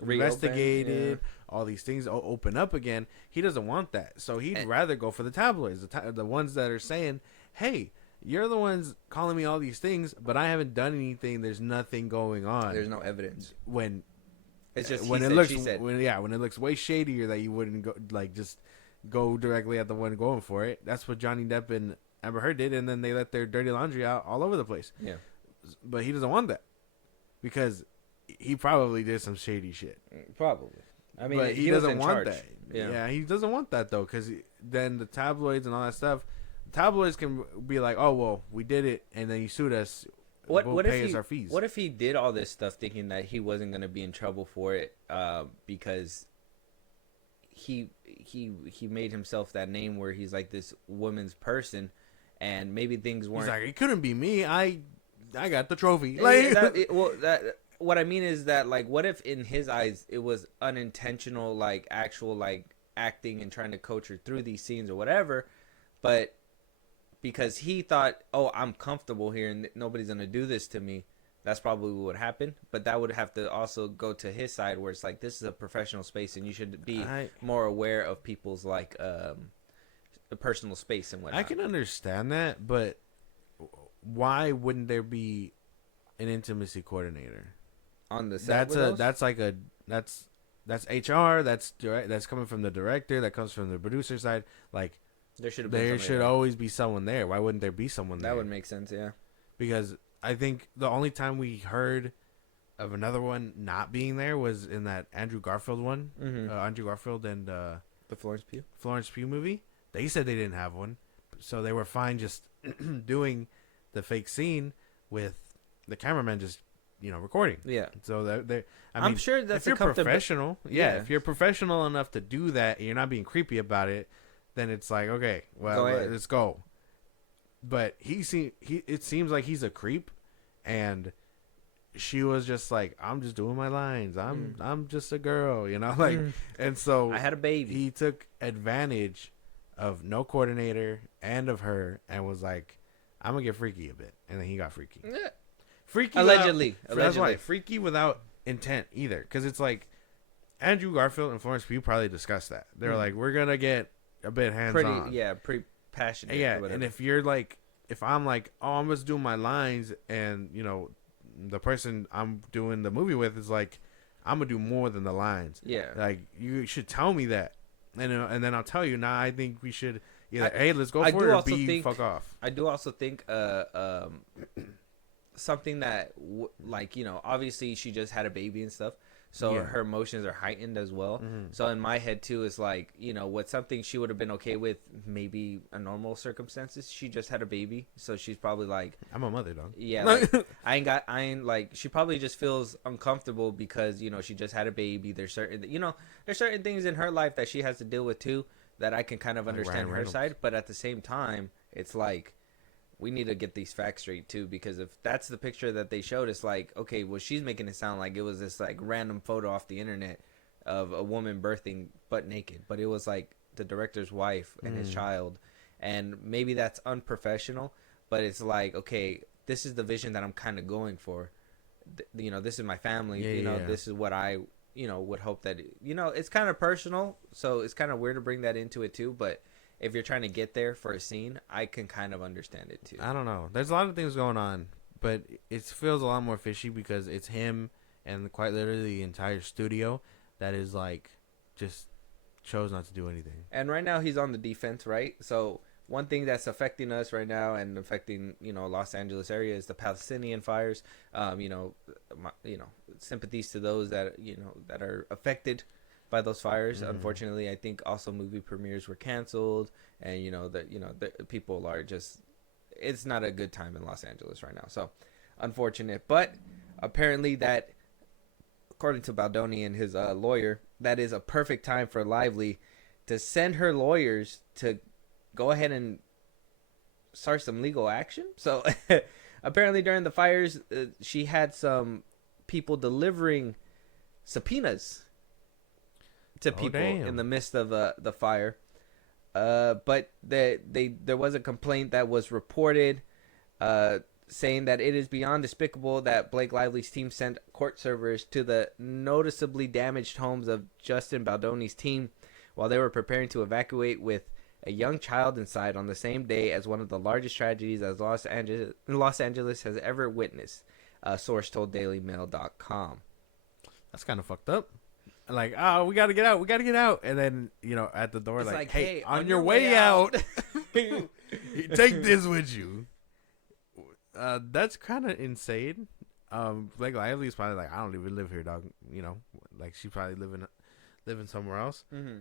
investigated, all these things open up again. He doesn't want that, so he'd rather go for the tabloids, the ones that are saying, hey, you're the ones calling me all these things, but I haven't done anything. There's nothing going on. There's no evidence. When it's just when it looks way shadier that you wouldn't go just go directly at the one going for it. That's what Johnny Depp and Amber Heard did, and then they let their dirty laundry out all over the place. Yeah, but he doesn't want that because he probably did some shady shit. Probably. I mean, but he doesn't want that. Yeah, he doesn't want that though, because then the tabloids and all that stuff. Tabloids can be like, oh well, we did it, and then you sued us. We'll pay us our fees. What if he did all this stuff thinking that he wasn't going to be in trouble for it because he made himself that name where he's like this woman's person, and maybe things weren't. He's like, it couldn't be me. I got the trophy. What I mean is that, like, what if in his eyes it was unintentional, like actual like acting and trying to coach her through these scenes or whatever, but because he thought, oh, I'm comfortable here and nobody's going to do this to me, that's probably what would happen. But that would have to also go to his side where it's like, this is a professional space and you should be more aware of people's like a personal space and whatnot. I can understand that, but why wouldn't there be an intimacy coordinator on the set. That's HR. That's direct. That's coming from the director. That comes from the producer side. Like there should always be someone there. Why wouldn't there be someone there? That would make sense. Yeah. Because I think the only time we heard of another one not being there was in that Andrew Garfield one. Mm-hmm. Andrew Garfield and the Florence Pugh movie. They said they didn't have one, so they were fine just doing the fake scene with the cameraman just recording. Yeah. So I'm sure that's if you're professional. If you're professional enough to do that, and you're not being creepy about it, then it's like, okay, well, let's go. But it seems like he's a creep, and she was just like, I'm just doing my lines. I'm just a girl, and so I had a baby. He took advantage of no coordinator and of her, and was like, I'm gonna get freaky a bit, and then he got freaky. Yeah. Freaky allegedly. That's why freaky without intent either, because it's like Andrew Garfield and Florence Pugh probably discussed that. They're like, we're gonna get a bit hands-on. Pretty passionate. Yeah, and if you're like, if I'm like, oh, I'm just doing my lines, and the person I'm doing the movie with is like, I'm gonna do more than the lines. Yeah, like you should tell me that, and then I'll tell you. Nah, I think we should either A, let's go for it, or B, fuck off. I do also think something that obviously she just had a baby and stuff, so her emotions are heightened as well. Mm-hmm. So in my head too is like, what's something she would have been okay with maybe a normal circumstances. She just had a baby, so she's probably like, I'm a mother, dog. Yeah, like, she probably just feels uncomfortable because she just had a baby. There's certain things in her life that she has to deal with too, that I can kind of understand her side, but at the same time, it's like, we need to get these facts straight too, because if that's the picture that they showed, it's like, okay, well, she's making it sound like it was this like random photo off the internet of a woman birthing butt naked, but it was like the director's wife and his child, and maybe that's unprofessional, but it's like, okay, this is the vision that I'm kind of going for. This is my family. This is what I would hope that it's kind of personal, so it's kind of weird to bring that into it too, but if you're trying to get there for a scene, I can kind of understand it too. I don't know. There's a lot of things going on, but it feels a lot more fishy because it's him and quite literally the entire studio that is like just chose not to do anything. And right now he's on the defense, right? So one thing that's affecting us right now and affecting Los Angeles area is the Palestinian fires. Sympathies to those that that are affected by those fires. Unfortunately, I think also movie premieres were canceled, and the people are just, it's not a good time in Los Angeles right now. So unfortunate, but apparently that, according to Baldoni and his lawyer, that is a perfect time for Lively to send her lawyers to go ahead and start some legal action. So apparently during the fires, she had some people delivering subpoenas to people in the midst of the fire, but there was a complaint that was reported saying that it is beyond despicable that Blake Lively's team sent court servers to the noticeably damaged homes of Justin Baldoni's team while they were preparing to evacuate with a young child inside on the same day as one of the largest tragedies as Los Angeles has ever witnessed, a source told DailyMail.com. That's kind of fucked up. Like, oh, we gotta get out, and then at the door, it's like, hey, on your way out, take this with you. That's kind of insane. Blake Lively's probably like, I don't even live here, dog. Like she probably living somewhere else. Mm-hmm.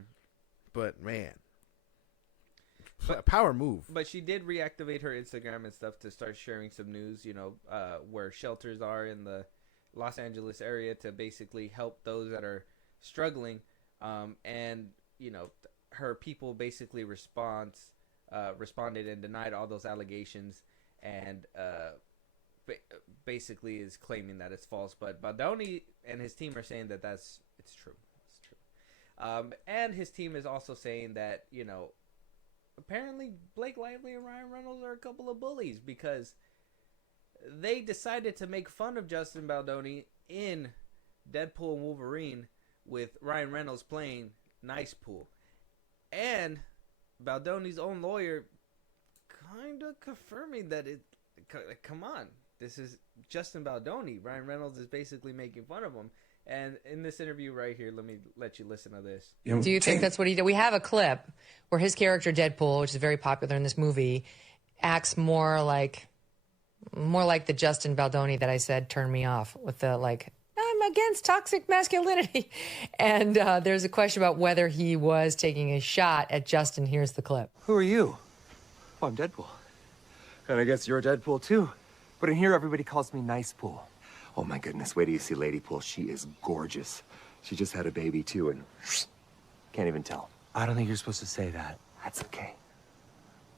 But man, power move. But she did reactivate her Instagram and stuff to start sharing some news. Where shelters are in the Los Angeles area to basically help those that are struggling, and her people basically responded and denied all those allegations, and basically is claiming that it's false. But Baldoni and his team are saying that it's true. And his team is also saying that apparently Blake Lively and Ryan Reynolds are a couple of bullies because they decided to make fun of Justin Baldoni in Deadpool and Wolverine, with Ryan Reynolds playing Nice Pool. And Baldoni's own lawyer kind of confirming that come on, this is Justin Baldoni. Ryan Reynolds is basically making fun of him. And in this interview right here, let you listen to this. Do you think that's what he did? We have a clip where his character Deadpool, which is very popular in this movie, acts more like the Justin Baldoni that I said turned me off with the like, I'm against toxic masculinity. And there's a question about whether he was taking a shot at Justin. Here's the clip. Who are you? Oh, I'm Deadpool. And I guess you're Deadpool too. But in here, everybody calls me Nice Pool. Oh my goodness, wait till you see Lady Pool. She is gorgeous. She just had a baby too, and can't even tell. I don't think you're supposed to say that. That's okay.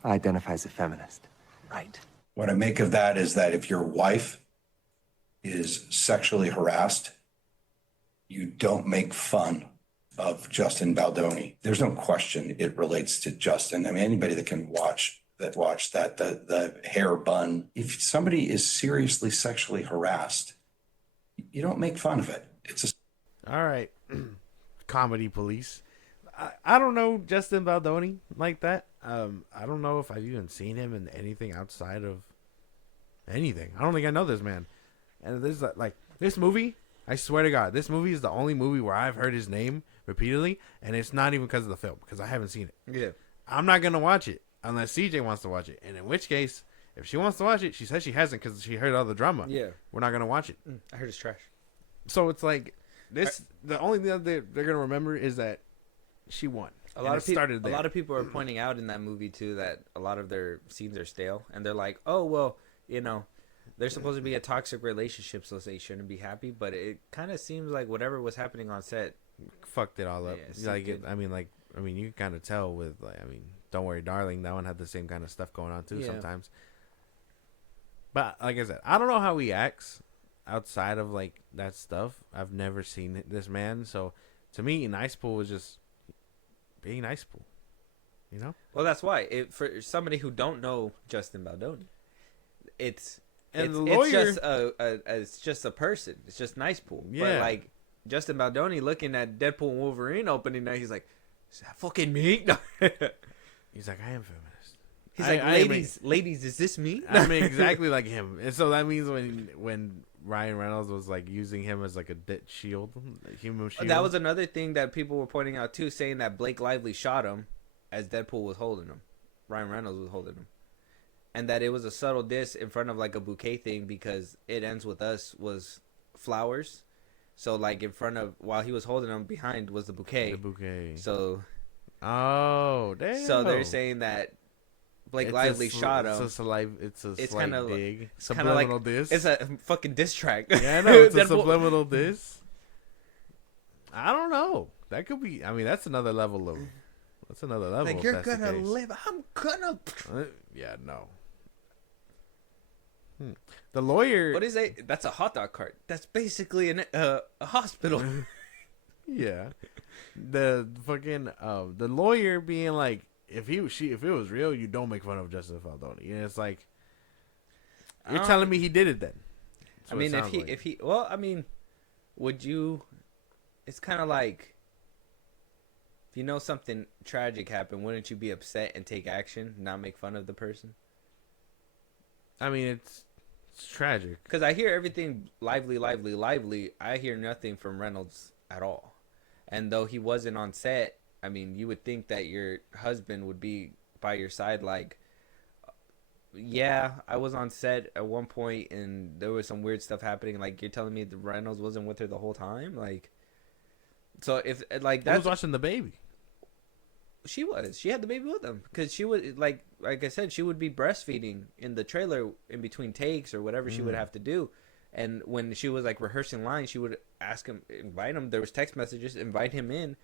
I identify as a feminist. Right. What I make of that is that if your wife is sexually harassed, you don't make fun of Justin Baldoni. There's no question it relates to Justin. I mean, anybody that can watch that, the hair bun. If somebody is seriously sexually harassed, you don't make fun of it. All right. Comedy police. I don't know Justin Baldoni like that. I don't know if I've even seen him in anything outside of anything. I don't think I know this man. And there's like this movie, I swear to God, this movie is the only movie where I've heard his name repeatedly, and it's not even because of the film, because I haven't seen it. Yeah. I'm not going to watch it unless CJ wants to watch it. And in which case, if she wants to watch it, she says she hasn't because she heard all the drama. Yeah. We're not going to watch it. I heard it's trash. So it's like, the only thing that they're going to remember is that she won. A lot of people are pointing out in that movie too that a lot of their scenes are stale, and they're like, "Oh well, you know, they're supposed to be a toxic relationship, so they shouldn't be happy." But it kind of seems like whatever was happening on set fucked it all up. Yeah, I mean, you can kind of tell with Don't Worry, Darling. That one had the same kind of stuff going on too sometimes. But like I said, I don't know how he acts outside of like that stuff. I've never seen this man, so to me, Nice Pool was just being Nice Pool, you know. Well, that's why for somebody who don't know Justin Baldoni, it's just a person. It's just Nice Pool. Yeah. But like Justin Baldoni looking at Deadpool and Wolverine opening night, he's like, "Is that fucking me?" He's like, I am feminist. He's like, ladies, is this me? I mean, exactly like him. And so that means when Ryan Reynolds was like using him as like a shield, human shield. That was another thing that people were pointing out too, saying that Blake Lively shot him as Deadpool was holding him. Ryan Reynolds was holding him. And that it was a subtle diss in front of like a bouquet thing because It Ends With Us was flowers. So like in front of, while he was holding them, behind was the bouquet. The bouquet. So. Oh, damn. So they're saying that Blake Lively shot him. It's a slight dig. It's kind of like diss. It's a fucking diss track. Yeah, I know. It's a subliminal diss. I don't know. That could be. I mean, that's another level of. That's another level. Like, you're gonna live. I'm gonna. Yeah, no. The lawyer. What is that? That's a hot dog cart. That's basically a hospital. Yeah. The fucking the lawyer being like, if it was real, you don't make fun of Justin Baldoni. And it's like, you're telling me he did it then. I mean, if he well, I mean, would you? It's kind of like, if you know something tragic happened, wouldn't you be upset and take action, not make fun of the person? I mean, it's tragic. Because I hear everything lively. I hear nothing from Reynolds at all. And though he wasn't on set, I mean, you would think that your husband would be by your side like, yeah, I was on set at one point and there was some weird stuff happening. Like, you're telling me that Reynolds wasn't with her the whole time? Like, so if, like, that's... Who was watching the baby? She was. She had the baby with him. Because she would, like I said, she would be breastfeeding in the trailer in between takes or whatever she would have to do. And when she was, like, rehearsing lines, she would ask him, invite him. There was text messages, invite him in.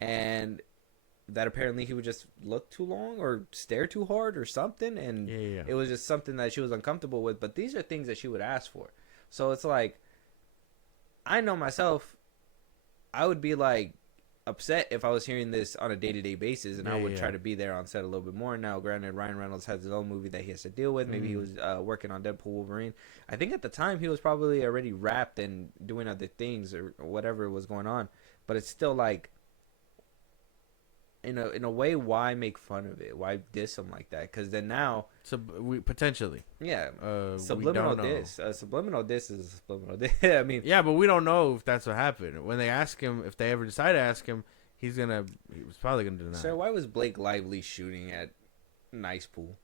And that apparently he would just look too long or stare too hard or something. And it was just something that she was uncomfortable with. But these are things that she would ask for. So it's like, I know myself, I would be, like, upset if I was hearing this on a day-to-day basis, and I would try to be there on set a little bit more. Now, granted, Ryan Reynolds has his own movie that he has to deal with. Maybe he was working on Deadpool Wolverine. I think at the time he was probably already wrapped and doing other things or whatever was going on. But it's still like, in a way, why make fun of it? Why diss him like that? Because then now, So we potentially. yeah, We subliminal don't know. diss. Subliminal diss is a subliminal diss. I mean, Yeah, but we don't know if that's what happened. When they ask him, if they ever decide to ask him, he's probably gonna deny. sir, why was Blake Lively shooting at Nice Pool?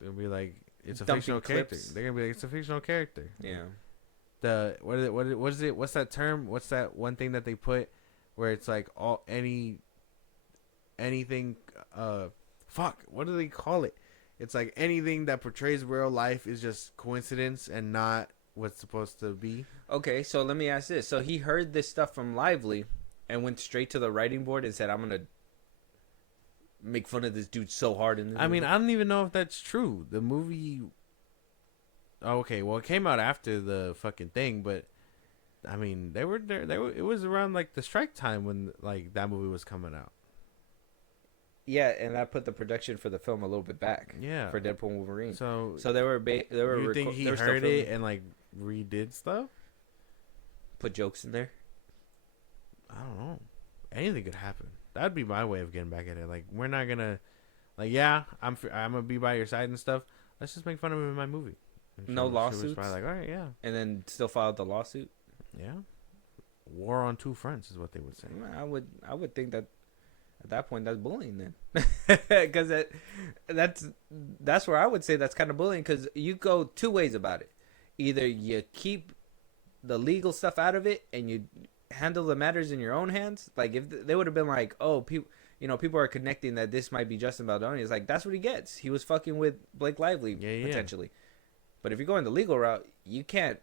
They'll be like, it's a Dumping fictional character. clips. They're gonna be like, it's a fictional character. Yeah. What is it? What's that term? What's that one thing that they put where it's like anything? Fuck. What do they call it? It's like anything that portrays real life is just coincidence and not what's supposed to be. Okay, so let me ask this. So he heard this stuff from Lively and went straight to the writing board and said, "I'm gonna make fun of this dude so hard in this." I mean, movie." I don't even know if that's true. The movie. Oh, okay, well, it came out after the fucking thing, but I mean, they were there. It was around like the strike time when like that movie was coming out. Yeah, and that put the production for the film a little bit back. Yeah. For Deadpool and Wolverine. So they were you think he they were still heard filming. it and like redid stuff? Put jokes in there. I don't know. Anything could happen. That'd be my way of getting back at it. Like, we're not gonna, like, yeah, I'm gonna be by your side and stuff. Let's just make fun of him in my movie. And No she was lawsuits? probably like, all right, yeah, And then still filed the lawsuit. yeah. War on two fronts is what they would say. I would think that at that point that's bullying then, because that's where I would say that's kind of bullying, because you go two ways about it. Either you keep the legal stuff out of it and you handle the matters in your own hands. Like if they would have been like, oh, people are connecting that this might be Justin Baldoni. It's like that's what he gets. He was fucking with Blake Lively potentially. But if you're going the legal route, you can't.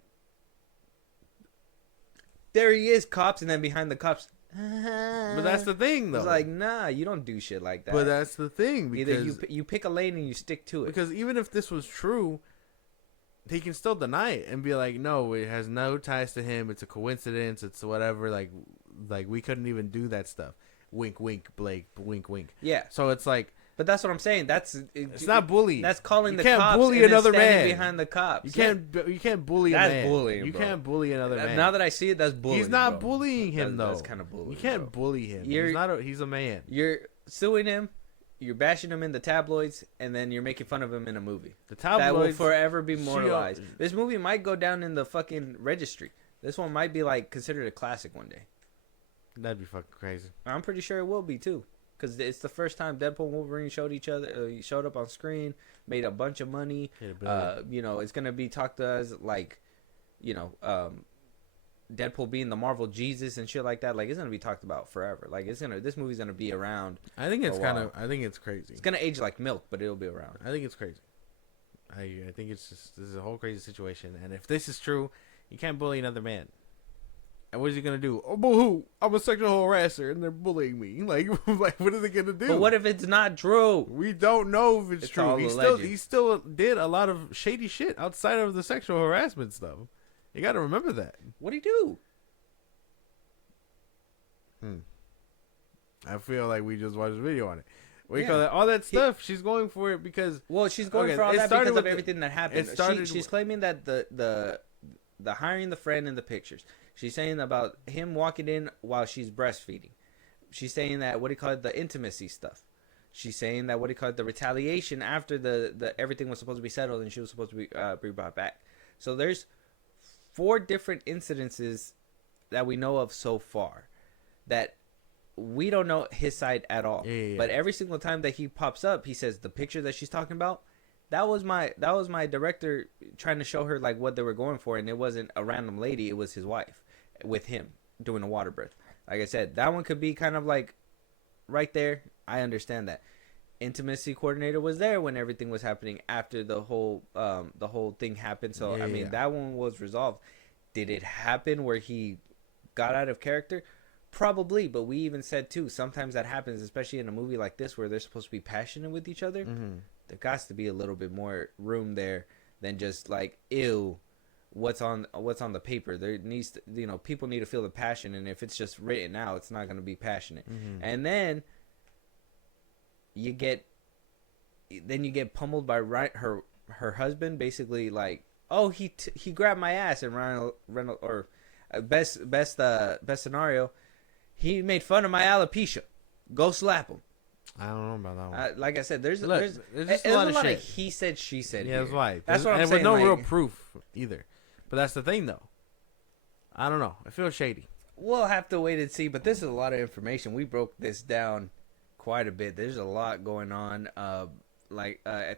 There he is, cops, and then behind the cops. But that's the thing, though. It's like, nah, you don't do shit like that. But that's the thing, because Either you pick a lane and you stick to it. because even if this was true, he can still deny it and be like, no, it has no ties to him. It's a coincidence. It's whatever. Like we couldn't even do that stuff. Wink, wink, Blake. Wink, wink. Yeah, So it's like, but that's what I'm saying. it's not bullying. That's calling You the can't cops bully and then another standing man. behind the cops. you can't bully That's a man. bullying, You bro. can't bully another man. Now that I see it, that's bullying. He's not bro. bullying him, That's though. kind of bullying. You can't bro. bully him. He's a man. You're suing him. You're bashing him in the tabloids, and then you're making fun of him in a movie. The That will tabloids forever be immortalized. This movie might go down in the fucking registry. This one might be like considered a classic one day. That'd be fucking crazy. I'm pretty sure it will be too, because it's the first time Deadpool and Wolverine showed up on screen, made a bunch of money. Hit a billion. It's gonna be talked as like, Deadpool being the Marvel Jesus and shit like that. Like, it's gonna be talked about forever. Like, this movie's gonna be around. I think it's for a while. I think it's crazy. It's gonna age like milk, but it'll be around. I think it's crazy. I think it's just, this is a whole crazy situation, and if this is true, you can't bully another man. And what is he gonna do? Oh, boo-hoo! I'm a sexual harasser, and they're bullying me. Like what are they gonna do? But what if it's not true? We don't know if it's It's true. all alleged. He still did a lot of shady shit outside of the sexual harassment stuff. You got to remember that. What'd he do? I feel like we just watched a video on it. What do you Yeah. call that? All that stuff. She's going for it because. Well, she's going Okay, for all it that started because with of everything that happened. it started She's with- claiming that the hiring the friend in the pictures. She's saying about him walking in while she's breastfeeding. She's saying that the intimacy stuff. She's saying that the retaliation after the everything was supposed to be settled and she was supposed to be brought back. So there's 4 different incidences that we know of so far that we don't know his side at all. Yeah. But every single time that he pops up, he says the picture that she's talking about, that was my director trying to show her like what they were going for, and it wasn't a random lady, it was his wife with him doing a water birth. Like I said, that one could be kind of like right there. I understand that. Intimacy coordinator was there when everything was happening after the whole thing happened. So that one was resolved. Did it happen where he got out of character? Probably, but we even said too, sometimes that happens, especially in a movie like this where they're supposed to be passionate with each other. There got to be a little bit more room there than just like, ew, what's on the paper. There needs to, people need to feel the passion, and if it's just written out, it's not going to be passionate. And then you get pummeled by her husband, basically like, oh, he grabbed my ass, and Ryan or best scenario, he made fun of my alopecia. Go slap him. I don't know about that one. Like I said, there's Look, there's just a lot of shit. he said, she said. Yeah, that's here. why. That's what I'm and saying. with no like, real proof either. But that's the thing, though. I don't know. It feels shady. We'll have to wait and see. But this is a lot of information. We broke this down quite a bit. There's a lot going on. I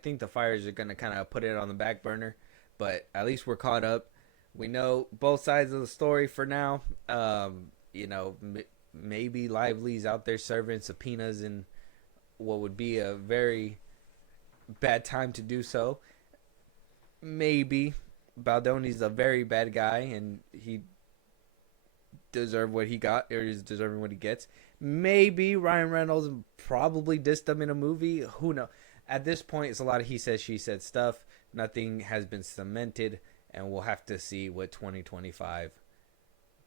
think the fires are gonna kind of put it on the back burner, but at least we're caught up. We know both sides of the story for now. Maybe Lively's out there serving subpoenas in what would be a very bad time to do so. Maybe Baldoni's a very bad guy and he deserved what he got, or is deserving what he gets. Maybe Ryan Reynolds probably dissed him in a movie. Who knows? At this point, it's a lot of he said, she said stuff. Nothing has been cemented, and we'll have to see what 2025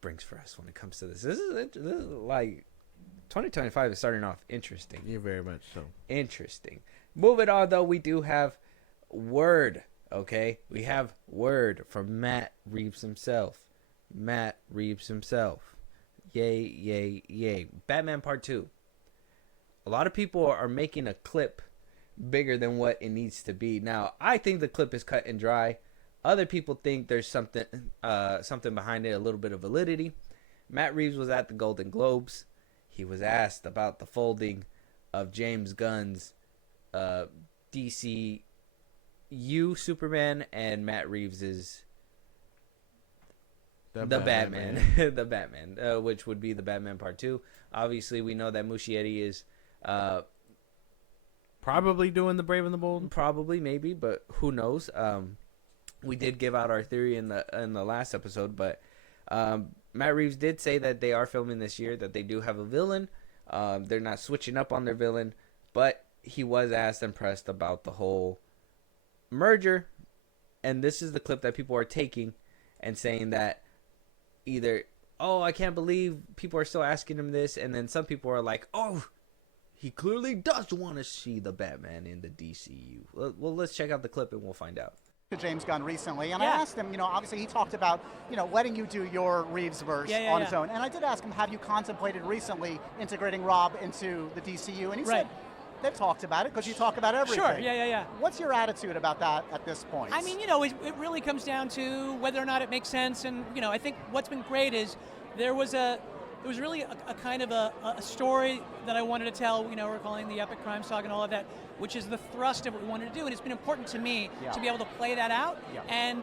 brings for us when it comes to this. This is like 2025 is starting off interesting. Yeah, very much so. Interesting. Moving on, though, we do have word. Okay, we have word from Matt Reeves himself. Matt Reeves himself. Yay, yay, yay. Batman Part 2. A lot of people are making a clip bigger than what it needs to be. Now, I think the clip is cut and dry. Other people think there's something behind it, a little bit of validity. Matt Reeves was at the Golden Globes. He was asked about the folding of James Gunn's DCU Superman and Matt Reeves's the Batman, the Batman, which would be the Batman Part 2. Obviously, we know that Muschietti is probably doing the Brave and the Bold. Probably, maybe, but who knows? We did give out our theory in the last episode, but Matt Reeves did say that they are filming this year, that they do have a villain. They're not switching up on their villain, but he was asked and pressed about the whole merger, and this is the clip that people are taking and saying that either, oh, I can't believe people are still asking him this, and then some people are like, oh, he clearly does want to see the Batman in the DCU. Well, let's check out the clip and we'll find out. To James Gunn recently, and I asked him, obviously he talked about, letting you do your Reeves verse on his own, and I did ask him, have you contemplated recently integrating Rob into the DCU, and he said they've talked about it, because you talk about everything. Sure, yeah. What's your attitude about that at this point? I mean, it really comes down to whether or not it makes sense, and, I think what's been great is it was really a kind of a story that I wanted to tell. We're calling the epic crime saga and all of that, which is the thrust of what we wanted to do. And it's been important to me to be able to play that out. Yeah. And,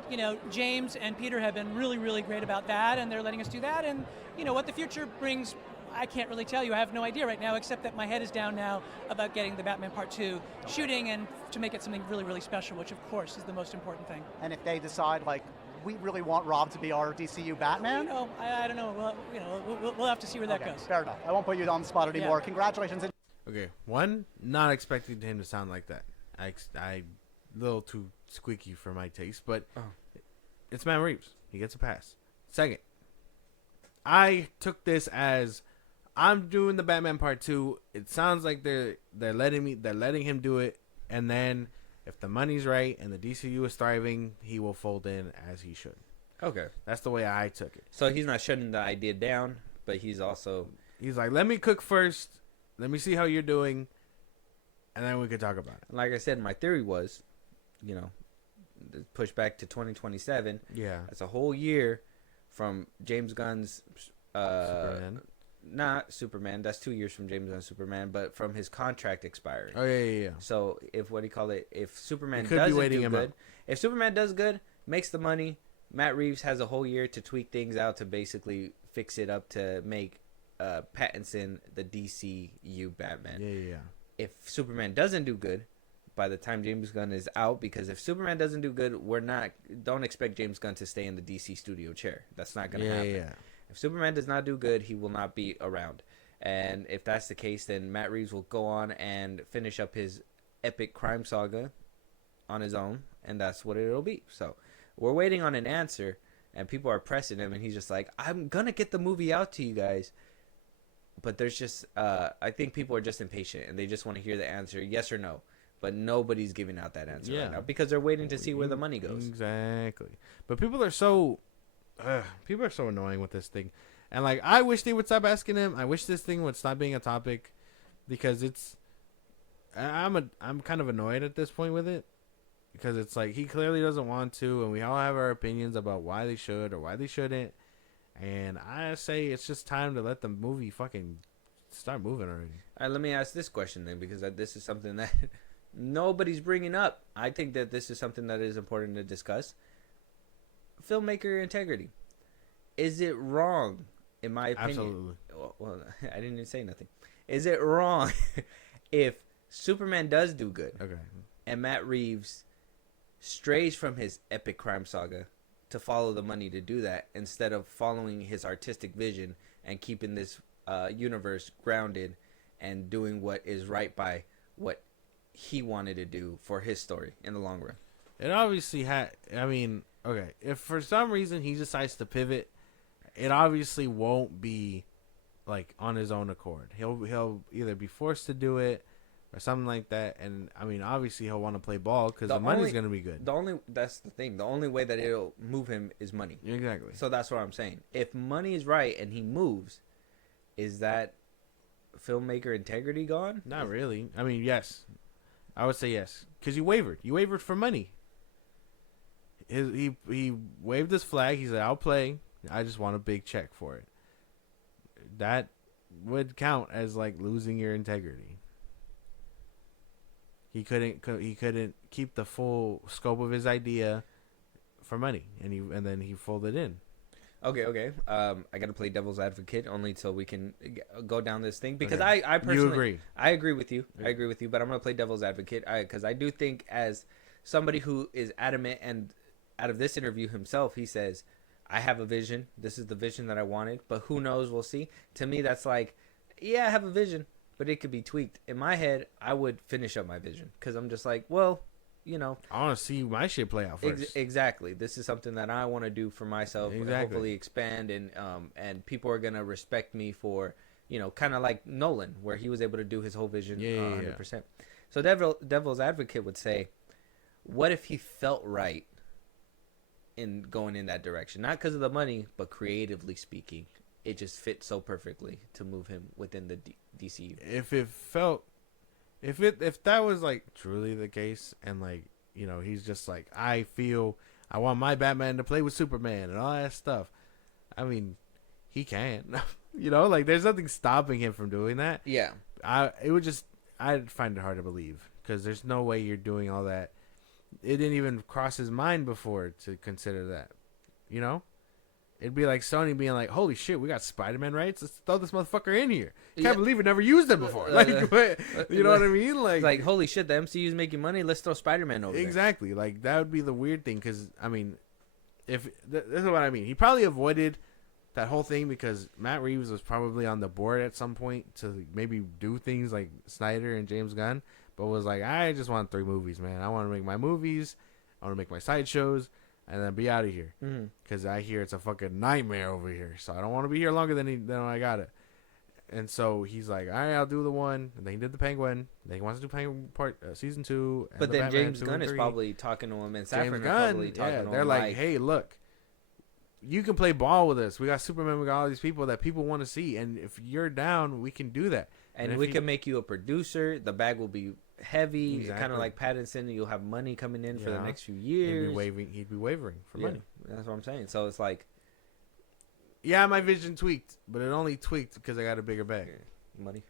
James and Peter have been really, really great about that, and they're letting us do that. And, what the future brings, I can't really tell you. I have no idea right now, except that my head is down now about getting the Batman Part 2 shooting and to make it something really, really special, which, of course, is the most important thing. And if they decide, we really want Rob to be our DCU Batman? I don't know. We'll have to see where that goes. Fair enough. I won't put you on the spot anymore. Yeah. Congratulations. Okay, one, not expecting him to sound like that. I a little too squeaky for my taste, but it's Matt Reeves. He gets a pass. Second, I took this as I'm doing the Batman Part 2. It sounds like they're letting him do it, and then if the money's right and the DCU is thriving, he will fold in as he should. Okay. That's the way I took it. So he's not shutting the idea down, but he's like, let me cook first. Let me see how you're doing, and then we could talk about it. Like I said, my theory was, push back to 2027. Yeah. That's a whole year from James Gunn's Superman. Not Superman. That's 2 years from James Gunn's Superman, but from his contract expiring. Oh yeah. So if if Superman could doesn't be waiting do him good, up. if Superman does good, makes the money, Matt Reeves has a whole year to tweak things out to basically fix it up to make Pattinson the DCU Batman. Yeah. If Superman doesn't do good, by the time James Gunn is out, because if Superman doesn't do good, don't expect James Gunn to stay in the DC studio chair. That's not going to happen. Yeah. If Superman does not do good, he will not be around. And if that's the case, then Matt Reeves will go on and finish up his epic crime saga on his own, and that's what it'll be. So we're waiting on an answer, and people are pressing him, and he's just like, I'm going to get the movie out to you guys. But there's just, I think people are just impatient, and they just want to hear the answer, yes or no. But nobody's giving out that answer right now because they're waiting to see where the money goes. Exactly. But people are so annoying with this thing. And, I wish they would stop asking him. I wish this thing would stop being a topic. because I'm kind of annoyed at this point with it, because it's like he clearly doesn't want to, and we all have our opinions about why they should or why they shouldn't. And I say it's just time to let the movie fucking start moving already. All right, let me ask this question then, because this is something that nobody's bringing up. I think that this is something that is important to discuss. Filmmaker integrity. Is it wrong, in my opinion? Absolutely. Well, I didn't even say nothing. Is it wrong if Superman does do good, Okay. and Matt Reeves strays from his epic crime saga to follow the money to do that, instead of following his artistic vision and keeping this universe grounded and doing what is right by what he wanted to do for his story in the long run? It obviously had. I mean, okay, if for some reason he decides to pivot, it obviously won't be like on his own accord. He'll either be forced to do it or something like that. And I mean, obviously he'll want to play ball because the money's going to be good. That's the thing. The only way that it'll move him is money. Exactly. So that's what I'm saying. If money is right and he moves, is that filmmaker integrity gone? Not really. I mean, yes, I would say yes, because you wavered. You wavered for money. He waved his flag. He said, "I'll play. I just want a big check for it." That would count as like losing your integrity. He couldn't keep the full scope of his idea for money, and then he folded in. Okay. I got to play devil's advocate only till we can go down this thing, because okay. I personally agree. I agree with you. I agree with you, but I'm gonna play devil's advocate because I do think, as somebody who is adamant, and out of this interview himself, he says, I have a vision. This is the vision that I wanted, but who knows? We'll see. To me, that's like, yeah, I have a vision, but it could be tweaked. In my head, I would finish up my vision, because I'm just like, well, you know, I want to see my shit play out first. Exactly. This is something that I want to do for myself. Exactly. Hopefully expand, and people are gonna respect me for, you know, kind of like Nolan, where he was able to do his whole vision 100%. So devil's advocate would say, what if he felt right in going in that direction? Not because of the money, but creatively speaking, it just fit so perfectly to move him within the DCU. If that was like truly the case, and like, you know, he's just like, I want my Batman to play with Superman and all that stuff. I mean, he can, you know, like there's nothing stopping him from doing that. Yeah. I'd find it hard to believe, because there's no way you're doing all that. It didn't even cross his mind before to consider that, you know? It'd be like Sony being like, holy shit, we got Spider-Man rights? Let's throw this motherfucker in here. Can't believe we never used them before. Like, you know what I mean? Like, holy shit, the MCU is making money. Let's throw Spider-Man over there. Exactly. Like, that would be the weird thing, because, I mean, this is what I mean. He probably avoided that whole thing because Matt Reeves was probably on the board at some point to maybe do things like Snyder and James Gunn, but was like, I just want 3 movies, man. I want to make my movies. I want to make my sideshows. And then be out of here, because I hear it's a fucking nightmare over here. So I don't want to be here longer than I got it. And so he's like, all right, I'll do the one. And then he did the Penguin. Then he wants to do Penguin season 2. And but then Batman James Gunn is probably talking to him, and Safran probably talking to him. They're like, hey, look, you can play ball with us. We got Superman. We got all these people that people want to see. And if you're down, we can do that. And we can make you a producer. The bag will be heavy, kind of like Pattinson. You'll have money coming in for the next few years. He'd be wavering for money. That's what I'm saying. So it's like, yeah, my vision tweaked, but it only tweaked because I got a bigger bag. Money.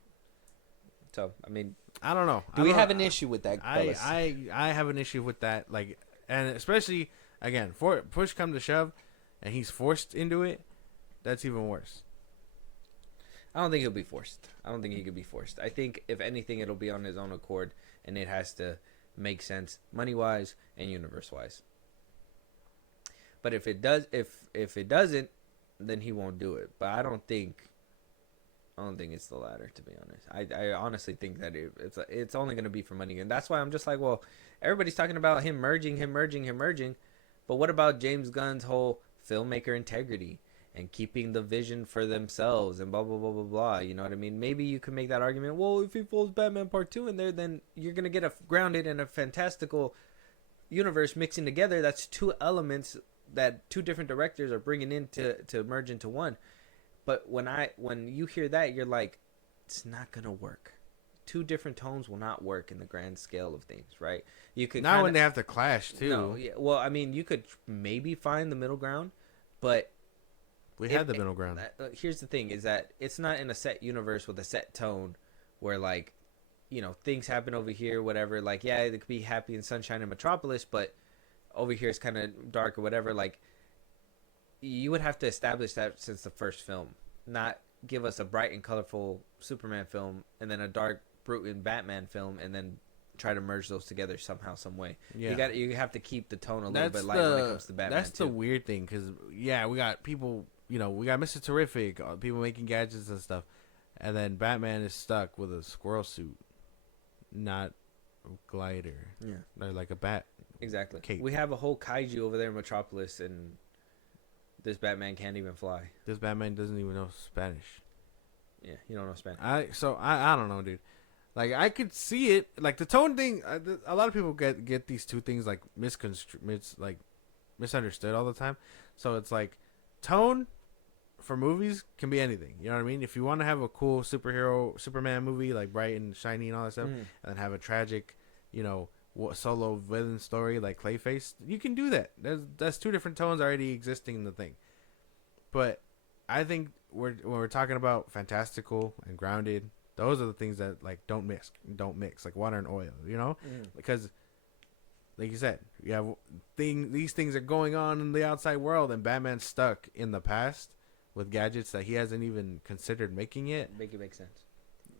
So I mean, I don't know. Do we have an issue with that? I have an issue with that. Like, and especially again, for push come to shove, and he's forced into it. That's even worse. I don't think he'll be forced. I don't think he could be forced. I think, if anything, it'll be on his own accord, and it has to make sense money-wise and universe-wise. But if it doesn't, then he won't do it. But I don't think it's the latter, to be honest. I honestly think that it's only going to be for money, and that's why I'm just like, well, everybody's talking about him merging. But what about James Gunn's whole filmmaker integrity and keeping the vision for themselves and blah, blah, blah, blah, blah. You know what I mean? Maybe you could make that argument. Well, if he folds Batman Part 2 in there, then you're going to get a grounded and a fantastical universe mixing together. That's 2 elements that 2 different directors are bringing in to merge into one. But when you hear that, you're like, it's not going to work. two different tones will not work in the grand scale of things, right? You could Not when they have to clash too. No, yeah. Well, I mean, you could maybe find the middle ground, but we had the middle ground. Here's the thing: is that it's not in a set universe with a set tone, where like, you know, things happen over here, whatever. Like, yeah, it could be happy and sunshine in Metropolis, but over here it's kind of dark or whatever. Like, you would have to establish that since the first film, not give us a bright and colorful Superman film and then a dark, brutal Batman film, and then try to merge those together somehow, some way. Yeah. You have to keep the tone a little bit light when it comes to Batman. That's the weird thing, because yeah, we got people, you know, we got Mr. Terrific, people making gadgets and stuff, and then Batman is stuck with a squirrel suit, not a glider. Yeah, or like a bat. Exactly. Cape. We have a whole kaiju over there in Metropolis, and this Batman can't even fly. This Batman doesn't even know Spanish. Yeah, you don't know Spanish. I don't know, dude. Like, I could see it. Like, the tone thing, a lot of people get these two things, like, misunderstood all the time. So, it's like, tone for movies can be anything. You know what I mean? If you want to have a cool Superman movie, like, bright and shiny and all that stuff, and then have a tragic, you know, solo villain story like Clayface, you can do that. That's two different tones already existing in the thing. But I think when we're talking about fantastical and grounded, those are the things that like don't mix like water and oil, you know, because like you said, you have these things are going on in the outside world, and Batman's stuck in the past with gadgets that he hasn't even considered making yet. Make it make sense.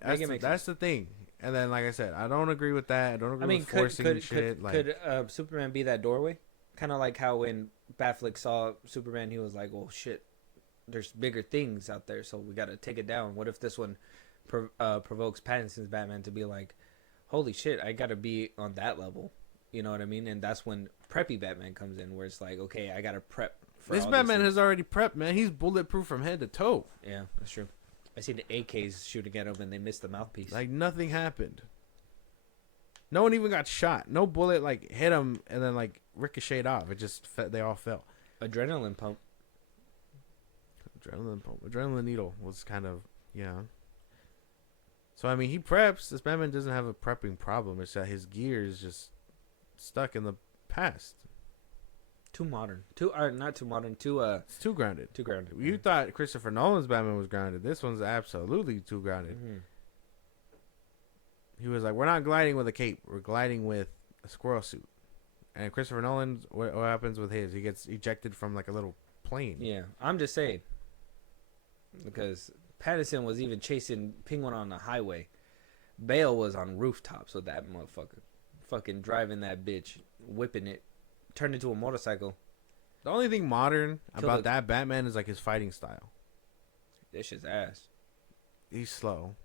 That's the thing. And then, like I said, I don't agree with that. I don't agree with forcing shit. Could Superman be that doorway? Kind of like how when Batfleck saw Superman, he was like, "Oh shit, there's bigger things out there, so we got to take it down." What if this one provokes Pattinson's Batman to be like, "Holy shit, I got to be on that level." You know what I mean? And that's when preppy Batman comes in, where it's like, "Okay, I got to prep." This Batman has already prepped, man. He's bulletproof from head to toe. Yeah, that's true. I see the AKs shooting at him, and they missed the mouthpiece. Like, nothing happened. No one even got shot. No bullet, like, hit him and then, like, ricocheted off. It just, they all fell. Adrenaline pump. Adrenaline needle was kind of, yeah. So, I mean, he preps. This Batman doesn't have a prepping problem. It's that his gear is just stuck in the past. Too modern. Not too modern. It's too grounded. Too grounded. You thought Christopher Nolan's Batman was grounded. This one's absolutely too grounded. Mm-hmm. He was like, "We're not gliding with a cape. We're gliding with a squirrel suit." And Christopher Nolan, what happens with his? He gets ejected from like a little plane. Yeah, I'm just saying. Because Pattinson was even chasing Penguin on the highway. Bale was on rooftops with that motherfucker. Fucking driving that bitch. Whipping it. Turned into a motorcycle. The only thing modern about that Batman is like his fighting style. This shit's ass. He's slow.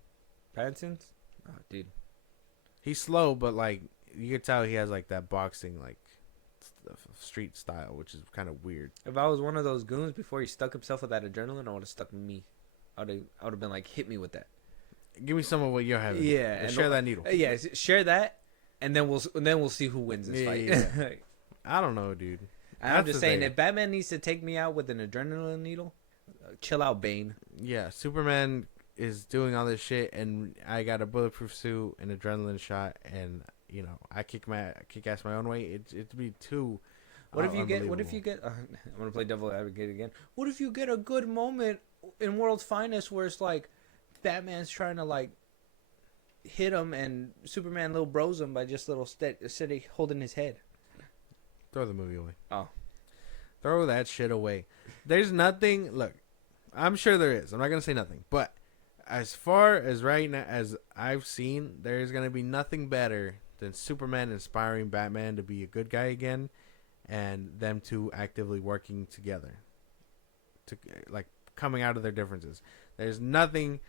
Pattinson's? Oh, dude. He's slow, but like you could tell he has like that boxing like street style, which is kind of weird. If I was one of those goons before he stuck himself with that adrenaline, I would have stuck me. I would have been like, hit me with that. Give me some of what you're having. Yeah, and share that needle. Yeah, share that, and then we'll see who wins this fight. Yeah. I don't know, dude. I'm just saying, if Batman needs to take me out with an adrenaline needle, chill out, Bane. Yeah, Superman is doing all this shit, and I got a bulletproof suit, an adrenaline shot, and you know I kick ass my own way. It'd be too. What if you get? I'm gonna play devil advocate again. What if you get a good moment in World's Finest where it's like Batman's trying to like hit him, and Superman little bros him by just little steady holding his head. Throw the movie away. Oh. Throw that shit away. There's nothing. Look, I'm sure there is. I'm not going to say nothing. But as far as right now, as I've seen, there's going to be nothing better than Superman inspiring Batman to be a good guy again, and them two actively working together. To like coming out of their differences. There's nothing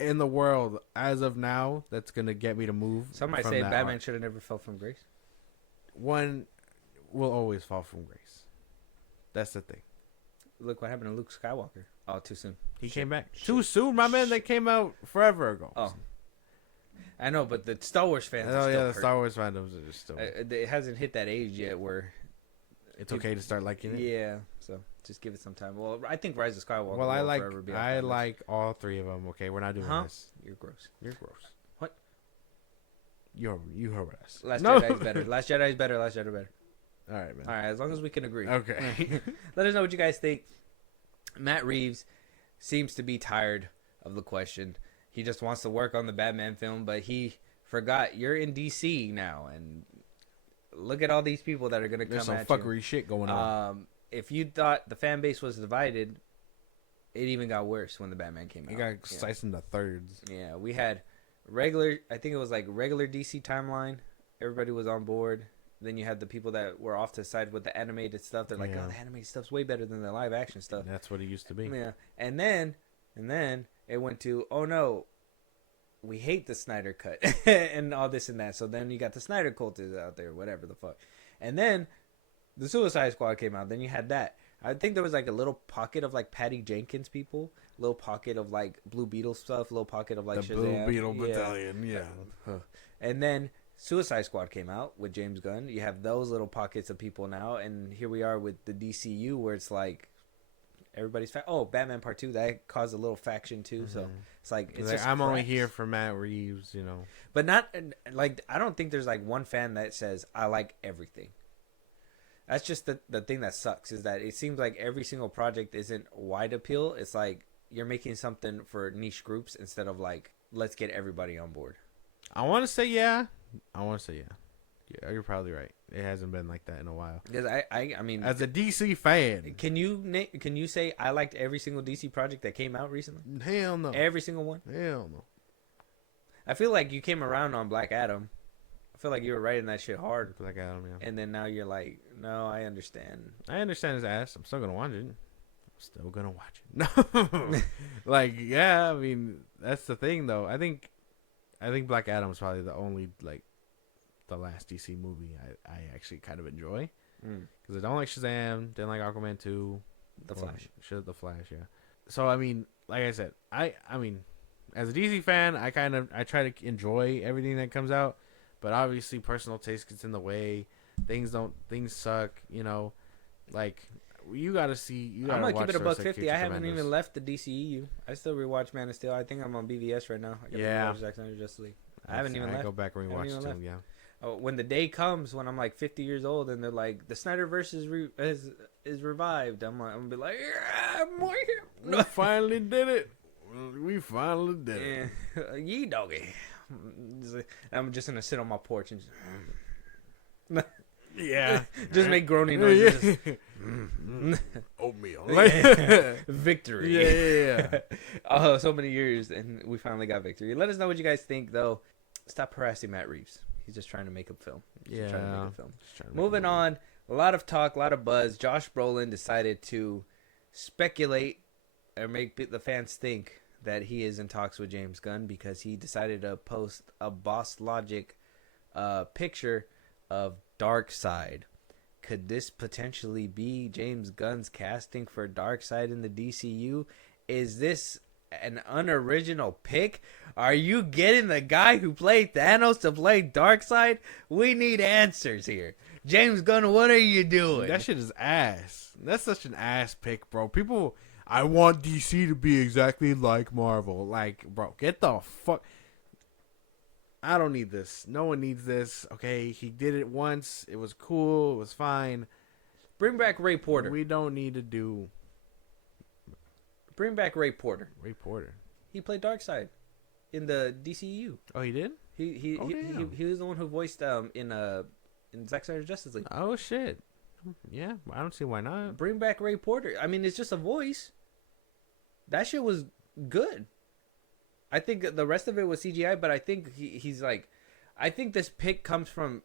in the world as of now that's going to get me to move. Some might say Batman should have never fell from grace. One will always fall from grace. That's the thing. Look what happened to Luke Skywalker. Oh, too soon. He came back. Too soon, my man. That came out forever ago. Oh. I know, but the Star Wars fans are still the hurt. Star Wars fandoms are just still... It hasn't hit that age yet where... It's okay to start liking it? Yeah, so just give it some time. Well, I think Rise of Skywalker will forever be I like all three of them, okay? We're not doing this. You're gross. You're gross. What? You harass. Last Jedi's better. Last Jedi's better. Last Jedi better. All right, man. All right, as long as we can agree. Okay. Let us know what you guys think. Matt Reeves seems to be tired of the question. He just wants to work on the Batman film, but he forgot you're in DC now, and look at all these people that are going to come There's some at fuckery you. shit going on. If you thought the fan base was divided, it even got worse when the Batman came out. It got sliced into thirds. Yeah, we had regular, I think it was like regular DC timeline. Everybody was on board. Then you had the people that were off to the side with the animated stuff. They're like, oh, the animated stuff's way better than the live action stuff. That's what it used to be. Yeah. And then it went to, oh no, we hate the Snyder cut and all this and that. So then you got the Snyder cultists out there, whatever the fuck. And then the Suicide Squad came out. Then you had that. I think there was like a little pocket of like Patty Jenkins people, little pocket of like Blue Beetle stuff, little pocket of like the Shazam. Blue Beetle Battalion, yeah. And then Suicide Squad came out with James Gunn. You have those little pockets of people now, and here we are with the DCU where it's like everybody's Batman Part 2, that caused a little faction too. Mm-hmm. So it's like I'm only here for Matt Reeves, you know. But not like I don't think there's like one fan that says I like everything. That's just the thing that sucks, is that it seems like every single project isn't wide appeal. It's like you're making something for niche groups instead of like let's get everybody on board. I want to say yeah. Yeah, you're probably right. It hasn't been like that in a while. Because I mean, as a DC fan, can you say I liked every single DC project that came out recently? Hell no. Every single one? Hell no. I feel like you came around on Black Adam. I feel like you were writing that shit hard. Black Adam, yeah. And then now you're like, no, I understand. I understand his ass. I'm still gonna watch it. No, like yeah. I mean, that's the thing though. I think Black Adam is probably the only like the last DC movie I actually kind of enjoy, because I don't like Shazam, didn't like Aquaman 2, The Flash, yeah. So I mean, like I said, I mean, as a DC fan, I try to enjoy everything that comes out, but obviously personal taste gets in the way. Things suck, you know. Like you gotta I'm gonna keep it $1.50. I haven't even left the DCEU. I still rewatch Man of Steel. I think I'm on BVS right now. I got Zack Snyder Justice League. I haven't even left. Go back and rewatch it too. Yeah. When the day comes when I'm like 50 years old and they're like the Snyderverse is revived, I'm gonna be like, yeah, more here. We finally did it. We finally did it. Yee doggy. I'm just gonna sit on my porch and yeah, just make groaning noises. Oatmeal. Victory. Yeah. Oh, so many years and we finally got victory. Let us know what you guys think though. Stop harassing Matt Reeves. He's just trying to make a film. Moving on, a lot of talk, a lot of buzz. Josh Brolin decided to speculate or make the fans think that he is in talks with James Gunn because he decided to post a Boss Logic picture of Darkseid. Could this potentially be James Gunn's casting for Darkseid in the DCU? Is this an unoriginal pick? Are you getting the guy who played Thanos to play Darkseid? We need answers here. James Gunn, what are you doing? That shit is ass. That's such an ass pick, bro. I want DC to be exactly like Marvel. Like, bro, get the fuck. I don't need this. No one needs this. Okay, he did it once. It was cool. It was fine. Bring back Ray Porter. We don't need to do. Bring back Ray Porter. Ray Porter. He played Darkseid in the DCEU. Oh, he did? He was the one who voiced in Zack Snyder's Justice League. Oh shit. Yeah, I don't see why not. Bring back Ray Porter. I mean, it's just a voice. That shit was good. I think the rest of it was CGI, but I think he's like, I think this pick comes from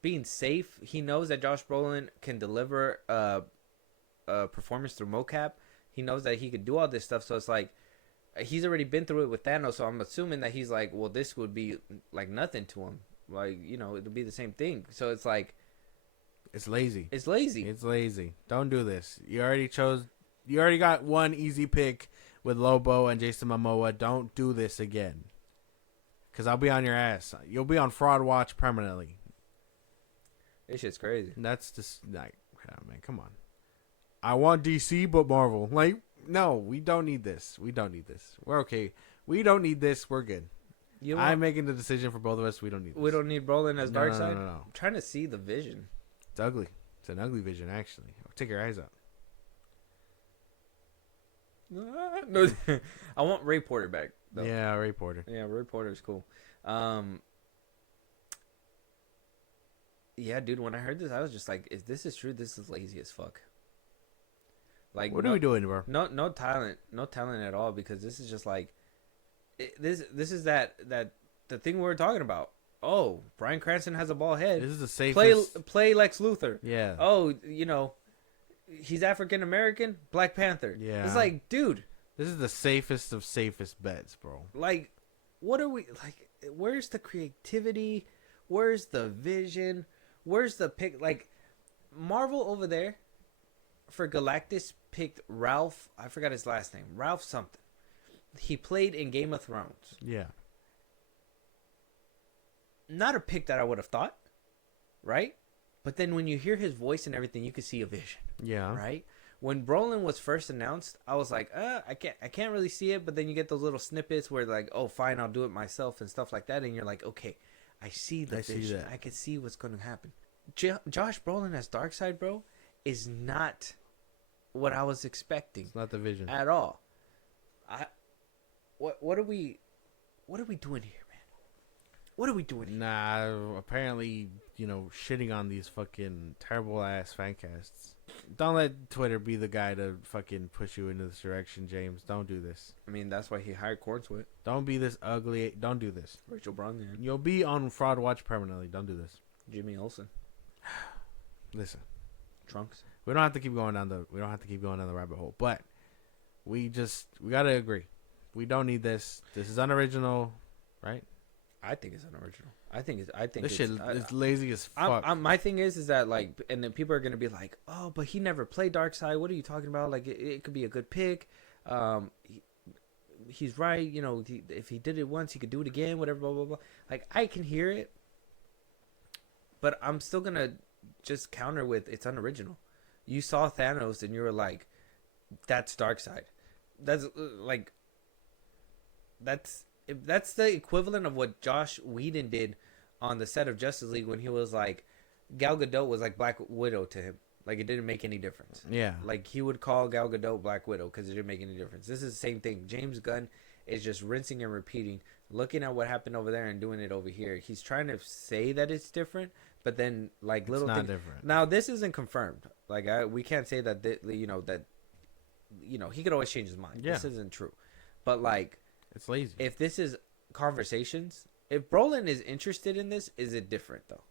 being safe. He knows that Josh Brolin can deliver a performance through mocap. He knows that he could do all this stuff, so it's like he's already been through it with Thanos. So I'm assuming that he's like, well, this would be like nothing to him. Like, you know, it'll be the same thing. So it's like, it's lazy. It's lazy. It's lazy. Don't do this. You already got one easy pick with Lobo and Jason Momoa. Don't do this again. Because I'll be on your ass. You'll be on Fraud Watch permanently. This shit's crazy. That's just, like, oh, man, come on. I want DC, but Marvel. Like, no, we don't need this. We don't need this. We're okay. We don't need this. We're good. I'm making the decision for both of us. We don't need this. We don't need Brolin as Darkseid? No. I'm trying to see the Vision. It's ugly. It's an ugly Vision, actually. Take your eyes out. No, I want Ray Porter back, though. Yeah, Ray Porter. Yeah, Ray Porter's cool. Yeah, dude, when I heard this, I was just like, if this is true, this is lazy as fuck. Like, what are we doing, bro? No talent at all, because this is just like, this is that the thing we were talking about. Oh, Bryan Cranston has a bald head. This is the safest. Play Lex Luthor. Yeah. Oh, he's African American. Black Panther. Yeah. It's like, dude. This is the safest of safest bets, bro. Like, what are we like? Where's the creativity? Where's the vision? Where's the pick? Like, Marvel over there for Galactus picked Ralph. I forgot his last name. Ralph something. He played in Game of Thrones. Yeah. Not a pick that I would have thought, right? But then when you hear his voice and everything, you can see a vision. Yeah. Right? When Brolin was first announced, I was like, I can't really see it. But then you get those little snippets where like, oh, fine, I'll do it myself and stuff like that. And you're like, okay, I see the vision. I can see what's going to happen. Josh Brolin as Darkseid, bro, is not what I was expecting. It's not the vision at all. What are we doing here, man? What are we doing here? Nah, apparently, shitting on these fucking terrible ass fan casts. Don't let Twitter be the guy to fucking push you into this direction, James. Don't do this. I mean, that's why he hired Cornswit. Don't be this ugly. Don't do this. Rachel Brosnahan. You'll be on Fraud Watch permanently. Don't do this. Jimmy Olsen. Listen. Trunks. We don't have to keep going down the rabbit hole, but we gotta agree. We don't need this. This is unoriginal, right? I think it's unoriginal. I think this shit is lazy as fuck. My thing is that like, and then people are gonna be like, oh, but he never played Darkseid. What are you talking about? Like, it could be a good pick. He's right. If he did it once, he could do it again. Whatever. Blah blah blah. Like, I can hear it, but I'm still gonna just counter with it's unoriginal. You saw Thanos and you were like, that's Darkseid. That's like, that's the equivalent of what Josh Whedon did on the set of Justice League when he was like, Gal Gadot was like Black Widow to him. Like, it didn't make any difference. Yeah. Like, he would call Gal Gadot Black Widow because it didn't make any difference. This is the same thing. James Gunn is just rinsing and repeating, looking at what happened over there and doing it over here. He's trying to say that it's different, but then like little it's not things. Different. Now, this isn't confirmed. Like, we can't say that he could always change his mind. Yeah. This isn't true. But like, it's lazy. If this is conversations, if Brolin is interested in this, is it different though?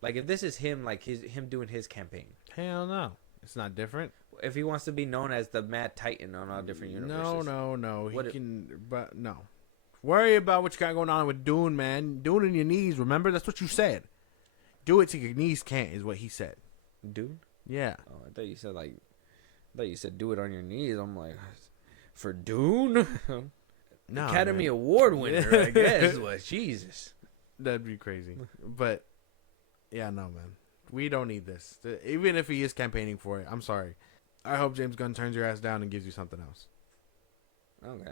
Like, if this is him, like him doing his campaign. Hell no, it's not different. If he wants to be known as the Mad Titan on all different universes. No. But no. Worry about what you got going on with Dune, man. Dune in your knees. Remember, that's what you said. Do it till your knees can't, is what he said. Dune? Yeah. Oh, I thought you said do it on your knees. I'm like, for Dune? No, Academy Award winner, I guess. What? Jesus. That'd be crazy. But, yeah, no, man. We don't need this. Even if he is campaigning for it, I'm sorry. I hope James Gunn turns your ass down and gives you something else. Okay,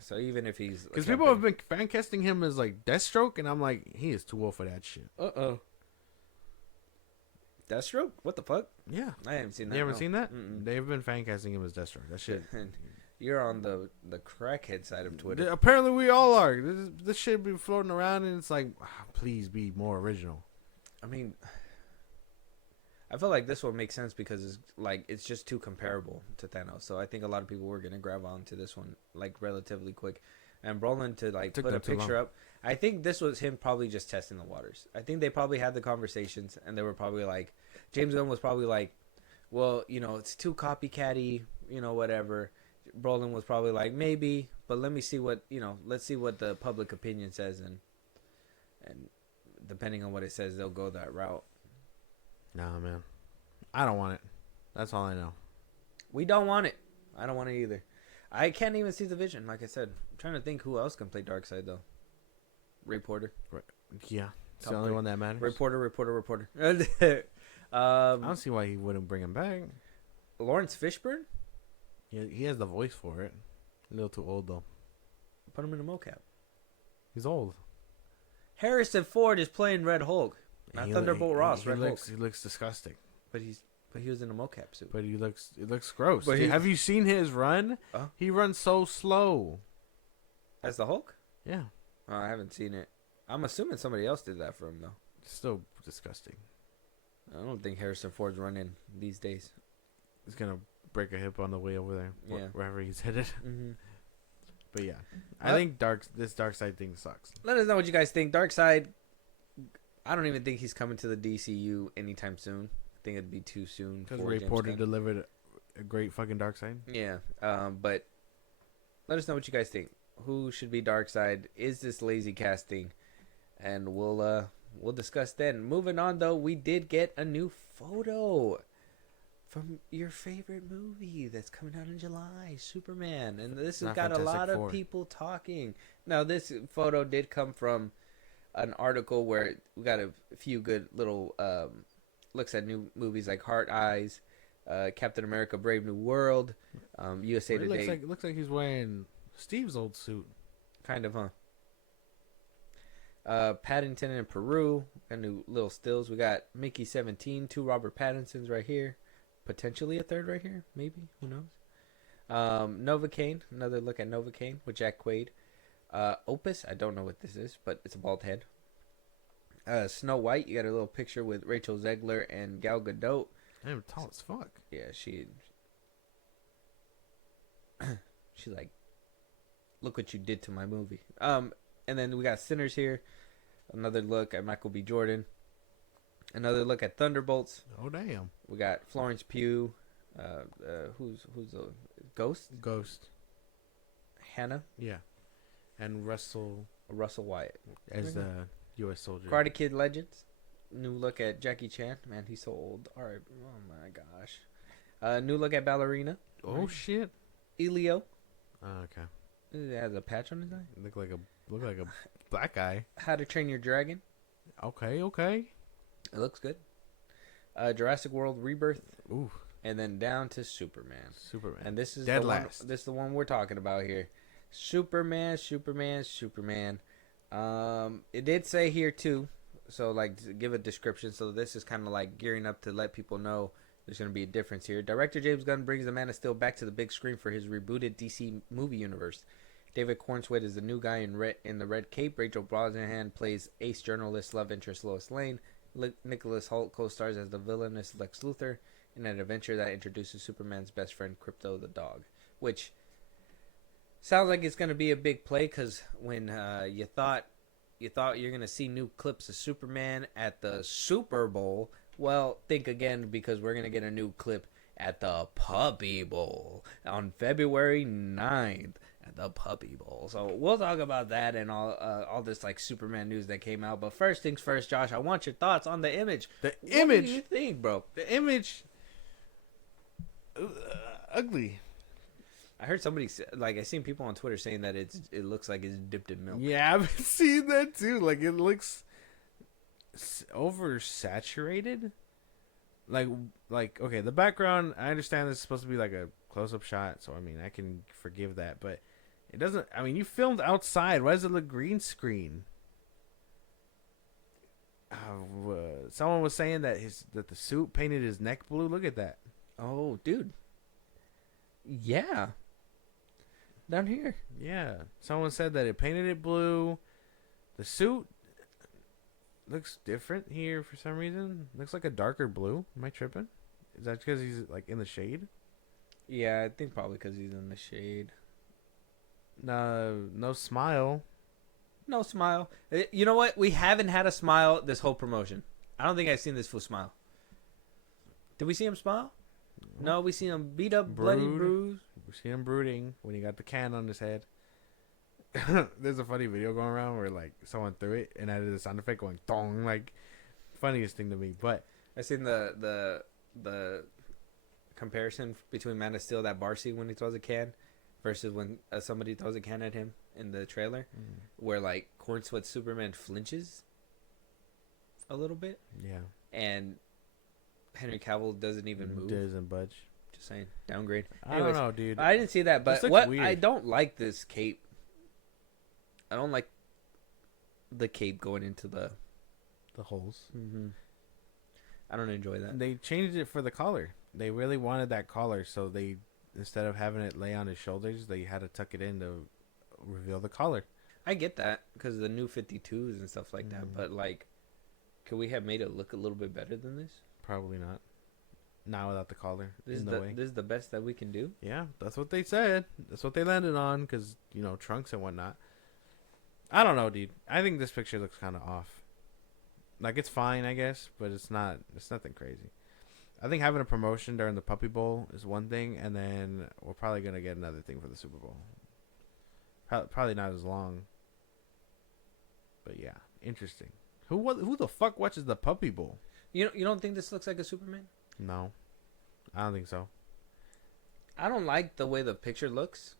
so even if he's... Because people have been fan casting him as, like, Deathstroke, and I'm like, he is too old for that shit. Uh-oh. Deathstroke? What the fuck? Yeah. I haven't seen that. You haven't seen that? Mm-mm. They've been fan casting him as Deathstroke. That shit... You're on the crackhead side of Twitter. Apparently we all are. This shit be floating around, and it's like, please be more original. I mean, I feel like this one makes sense because it's just too comparable to Thanos. So I think a lot of people were gonna grab on to this one like relatively quick. And Brolin to like put a picture up. I think this was him probably just testing the waters. I think they probably had the conversations, and they were probably like, James Gunn was probably like, well, it's too copycatty, whatever. Brolin was probably like, maybe, but let me see what let's see what the public opinion says, and depending on what it says, they'll go that route. Nah, man, I don't want it. That's all I know. We don't want it. I don't want it either. I can't even see the vision. Like I said, I'm trying to think who else can play Darkseid though. Ray Porter. Right. Yeah, it's the only one that matters. Reporter. I don't see why he wouldn't bring him back. Lawrence Fishburne. Yeah, he has the voice for it. A little too old though. Put him in a mocap. He's old. Harrison Ford is playing Red Hulk, not Thunderbolt Ross. He Red looks, Hulk. He looks disgusting. But he was in a mocap suit. But he looks gross. But Dude, have you seen his run? He runs so slow. As the Hulk? Yeah. Oh, I haven't seen it. I'm assuming somebody else did that for him though. Still disgusting. I don't think Harrison Ford's running these days. He's gonna break a hip on the way over there. Yeah. Wherever he's headed. Mm-hmm. But yeah, I think this Darkseid thing sucks. Let us know what you guys think. Darkseid, I don't even think he's coming to the DCU anytime soon. I think it'd be too soon. Because Ray Porter delivered a great fucking Darkseid. Yeah, but let us know what you guys think. Who should be Darkseid? Is this lazy casting? And we'll discuss then. Moving on though, we did get a new photo from your favorite movie that's coming out in July, Superman. And this has got a lot of people talking. Now, this photo did come from an article where we got a few good little looks at new movies like Heart Eyes, Captain America Brave New World, USA Today. It looks like he's wearing Steve's old suit. Kind of, huh? Paddington in Peru. Got new little stills. We got Mickey 17, 2 Robert Pattinsons right here. Potentially a third right here, maybe. Who knows? Novocaine, another look at Novocaine with Jack Quaid. Opus, I don't know what this is, but it's a bald head. Snow White, you got a little picture with Rachel Zegler and Gal Gadot. Damn, tall as fuck. Yeah, she's like, look what you did to my movie. And then we got Sinners here. Another look at Michael B. Jordan. Another look at Thunderbolts. Oh damn! We got Florence Pugh. Who's the Ghost? Ghost. Hannah. Yeah, and Russell Wyatt as the U.S. soldier. Karate Kid Legends. New look at Jackie Chan. Man, he's so old. All right. Oh my gosh. New look at Ballerina. Oh shit. Elio. Okay. It has a patch on his eye. Look like a black guy. How to Train Your Dragon. Okay. It looks good. Jurassic World Rebirth. Ooh. And then down to Superman. And this is this is the one we're talking about here. Superman. It did say here too. So like to give a description. So this is kind of like gearing up to let people know there's going to be a difference here. Director James Gunn brings the Man of Steel back to the big screen for his rebooted DC movie universe. David Cornswet is the new guy in the red cape. Rachel Brosnahan plays ace journalist love interest Lois Lane. Nicholas Hoult co-stars as the villainous Lex Luthor in an adventure that introduces Superman's best friend Krypto the dog, which sounds like it's going to be a big play because when you thought you're going to see new clips of Superman at the Super Bowl, well, think again because we're going to get a new clip at the Puppy Bowl on February 9th. The Puppy Bowl. So we'll talk about that and all this like Superman news that came out. But first things first, Josh, I want your thoughts on the image. What do you think, bro? The image, ugly. I heard somebody I seen people on Twitter saying that it looks like it's dipped in milk. Yeah, I've seen that too. Like it looks oversaturated. Like okay, the background. I understand this is supposed to be like a close-up shot, so I mean I can forgive that, but it doesn't. I mean, you filmed outside. Why does it look green screen? Someone was saying that the suit painted his neck blue. Look at that. Oh, dude. Yeah. Down here. Yeah. Someone said that it painted it blue. The suit looks different here for some reason. Looks like a darker blue. Am I tripping? Is that because he's like in the shade? Yeah, I think probably because he's in the shade. No smile. No smile. You know what? We haven't had a smile this whole promotion. I don't think I've seen this fool smile. Did we see him smile? No, we see him beat up, bloody, bruised. We see him brooding when he got the can on his head. There's a funny video going around where like someone threw it and added a sound effect going dong, like funniest thing to me. But I seen the comparison between Man of Steel, that bar scene when he throws a can, versus when somebody throws a can at him in the trailer, where like Cornsweat Superman flinches a little bit. Yeah. And Henry Cavill doesn't even move. Doesn't budge. Just saying, downgrade. Anyways, I don't know, dude. I didn't see that, but what weird. I don't like this cape. I don't like the cape going into the holes. Mm-hmm. I don't enjoy that. They changed it for the collar. They really wanted that collar, so they instead of having it lay on his shoulders, they had to tuck it in to reveal the collar. I get that because of the new 52s and stuff like that, but like, could we have made it look a little bit better than this? Probably not. Not without the collar. This is the best that we can do. Yeah, that's what they said. That's what they landed on because, you know, trunks and whatnot. I don't know, dude. I think this picture looks kind of off. Like, it's fine, I guess, but it's nothing crazy. I think having a promotion during the Puppy Bowl is one thing, and then we're probably going to get another thing for the Super Bowl. Probably not as long. But yeah, interesting. Who the fuck watches the Puppy Bowl? You don't think this looks like a Superman? No. I don't think so. I don't like the way the picture looks,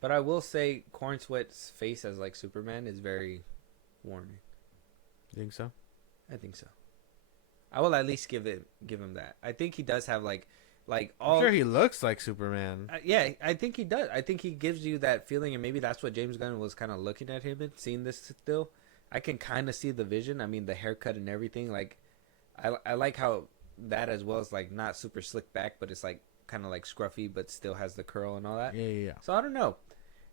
but I will say Corn Sweat's face as like Superman is very warming. You think so? I think so. I will at least give him that. I think he does have like all. I'm sure he looks like Superman. Yeah, I think he does. I think he gives you that feeling, and maybe that's what James Gunn was kind of looking at him and seeing this still. I can kind of see the vision. I mean, the haircut and everything. Like, I like how that as well as like not super slick back, but it's like kind of like scruffy, but still has the curl and all that. Yeah. So I don't know.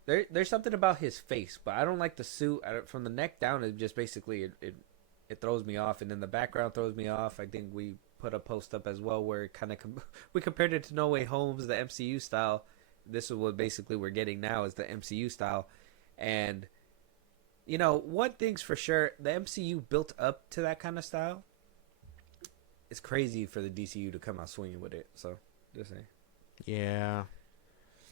There's something about his face, but I don't like the suit. From the neck down, it just basically it throws me off, and then the background throws me off. I think we put a post up as well where it kind of we compared it to No Way Home's the MCU style. This is what basically we're getting now is the MCU style, and you know one thing's for sure: the MCU built up to that kind of style. It's crazy for the DCU to come out swinging with it. So just saying. Yeah,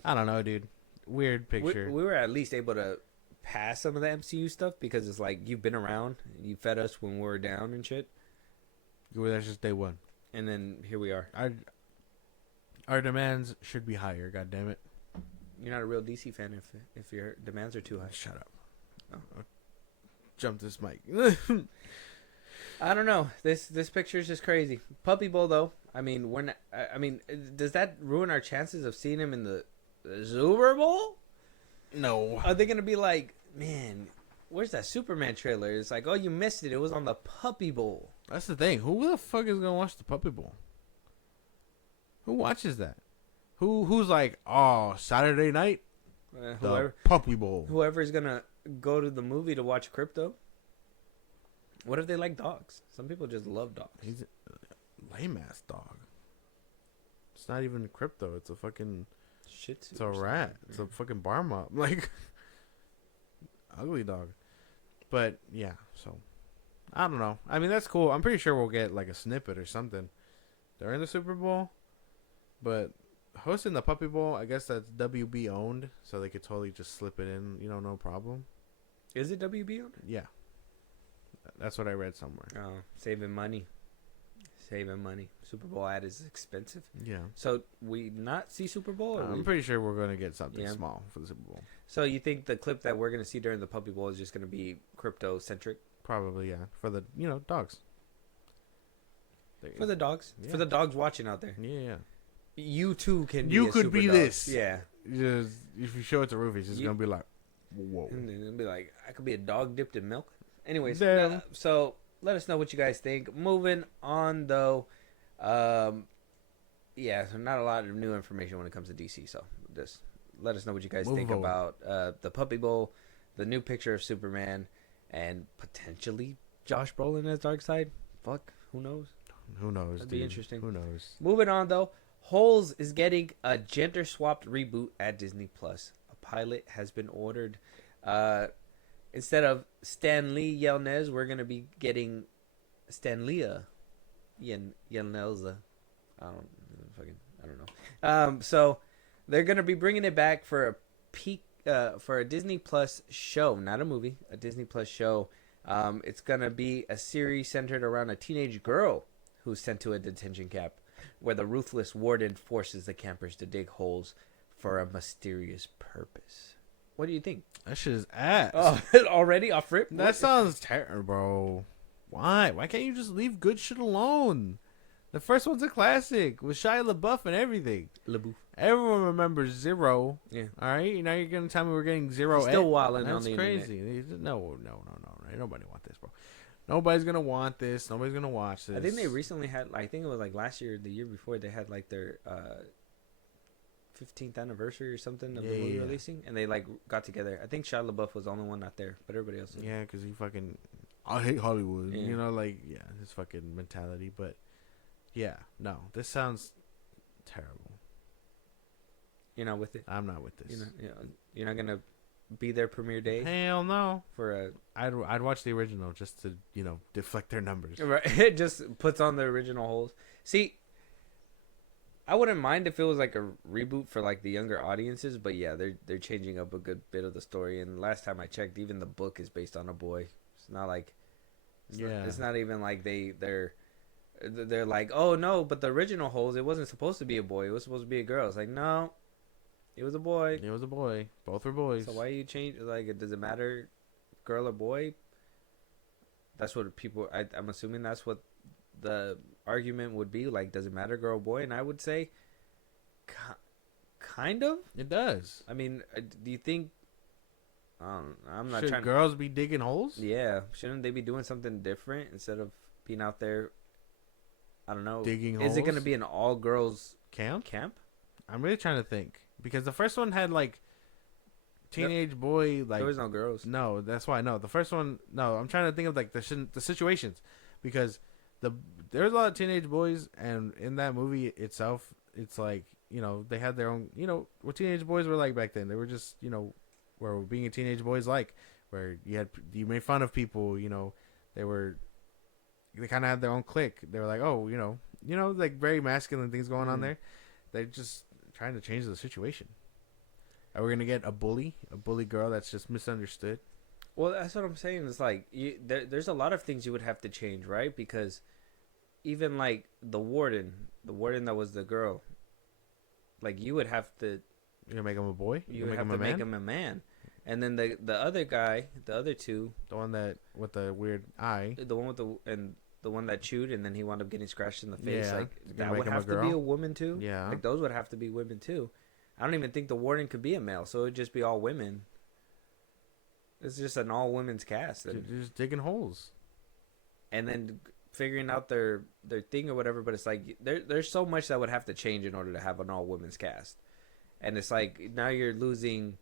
I don't know, dude. Weird picture. We were at least able to pass some of the MCU stuff because it's like you've been around, you fed us when we were down and shit. You were there since day one, and then here we are. Our demands should be higher. God damn it! You're not a real DC fan if your demands are too high. Shut up. Oh. Jump this mic. I don't know. This picture is just crazy. Puppy Bowl though. I mean, does that ruin our chances of seeing him in the Super Bowl? No. Are they gonna be like, man, where's that Superman trailer? It's like, oh, you missed it. It was on the Puppy Bowl. That's the thing. Who the fuck is gonna watch the Puppy Bowl? Who watches that? Who's like, oh, Saturday night, the Puppy Bowl. Whoever's gonna go to the movie to watch Crypto. What if they like dogs? Some people just love dogs. He's a lame ass dog. It's not even Crypto. It's a fucking shit. It's a rat. It's a fucking bar mob. Like ugly dog. But yeah, so I don't know. I mean, that's cool. I'm pretty sure we'll get like a snippet or something during the Super Bowl. But hosting the Puppy Bowl, I guess that's WB owned, so they could totally just slip it in, you know, no problem. Is it WB owned? Yeah. That's what I read somewhere. Oh, saving money. Super Bowl ad is expensive. Yeah. So we not see Super Bowl? I'm pretty sure we're going to get something small for the Super Bowl. So you think the clip that we're going to see during the Puppy Bowl is just going to be crypto-centric? Probably, yeah. For the, dogs. For the dogs? Yeah. For the dogs watching out there? Yeah. You too can be You a could super be dog. this. Yeah. Just, if you show it to Rufus, it's going to be like, whoa. And then it'll be like, I could be a dog dipped in milk. Anyways, so let us know what you guys think. Moving on, though. So not a lot of new information when it comes to DC. So just let us know what you guys think about the Puppy Bowl, the new picture of Superman, and potentially Josh Brolin as Darkseid. Fuck, who knows? Who knows? That'd be interesting. Who knows? Moving on, though. Holes is getting a gender-swapped reboot at Disney+. A pilot has been ordered. Instead of Stan Lee Yelnez, we're going to be getting Stanlea Yelneza. I don't know. So they're going to be bringing it back for a Disney Plus show, not a movie, a Disney Plus show. It's going to be a series centered around a teenage girl who's sent to a detention camp where the ruthless warden forces the campers to dig holes for a mysterious purpose. What do you think? That shit is ass. Oh, already off rip? That sounds terrible, bro. Why? Why can't you just leave good shit alone? The first one's a classic with Shia LaBeouf and everything. LaBeouf. Everyone remembers Zero. Yeah. All right. Now you're gonna tell me we're getting Zero. Still wilding on That's the crazy. internet. No. nobody want this, bro. Nobody's gonna want this. Nobody's gonna watch this. I think they recently had, I think it was like last year, or the year before, they had like their 15th anniversary or something of the movie releasing, and they like got together. I think Shia LaBeouf was the only one not there, but everybody else was. Yeah, because he fucking, I hate Hollywood. Yeah. You know, like, yeah, his fucking mentality. But yeah, no, this sounds terrible. You're not with it. I'm not with this. You're not gonna be there premiere day. Hell no. For a, I'd watch the original just to deflect their numbers. right? It just puts on the original holes. See, I wouldn't mind if it was like a reboot for like the younger audiences, but yeah, they're changing up a good bit of the story. And last time I checked, even the book is based on a boy. It's not like, it's not even like they're like, oh no, but the original holes, it wasn't supposed to be a boy. It was supposed to be a girl. It's like, no, it was a boy. It was a boy. Both were boys. So why you change? Like, does it matter, girl or boy? That's what people. I'm assuming that's what the argument would be. Like, does it matter, girl or boy? And I would say, kind of. It does. I mean, do you think? I'm not Should trying. girls be digging holes? Yeah, shouldn't they be doing something different instead of being out there? I don't know. Digging Is it going to holes? be an all girls Camp? I'm really trying to think because the first one had like teenage boy like there was no girls. No, that's why. No, the first one. No, I'm trying to think of like the situations because there's a lot of teenage boys, and in that movie itself, it's like they had their own what teenage boys were like back then. They were just where being a teenage boys like where you made fun of people. They kind of had their own clique. They were like, oh, like very masculine things going on there. They're just trying to change the situation. Are we gonna get a bully girl that's just misunderstood? Well, that's what I'm saying. It's like there's a lot of things you would have to change, right? Because even like the warden that was the girl, like you would have to. You're gonna make him a boy. You would have to make him a man. And then the other guy, the other two, the one that with the weird eye, the one with the one that chewed, and then he wound up getting scratched in the face. Yeah. Like that would have to be a woman too. Yeah, like those would have to be women too. I don't even think the warden could be a male, so it'd just be all women. It's just an all women's cast. They're just digging holes, and then figuring out their thing or whatever. But it's like there's so much that would have to change in order to have an all women's cast, and it's like now you're losing,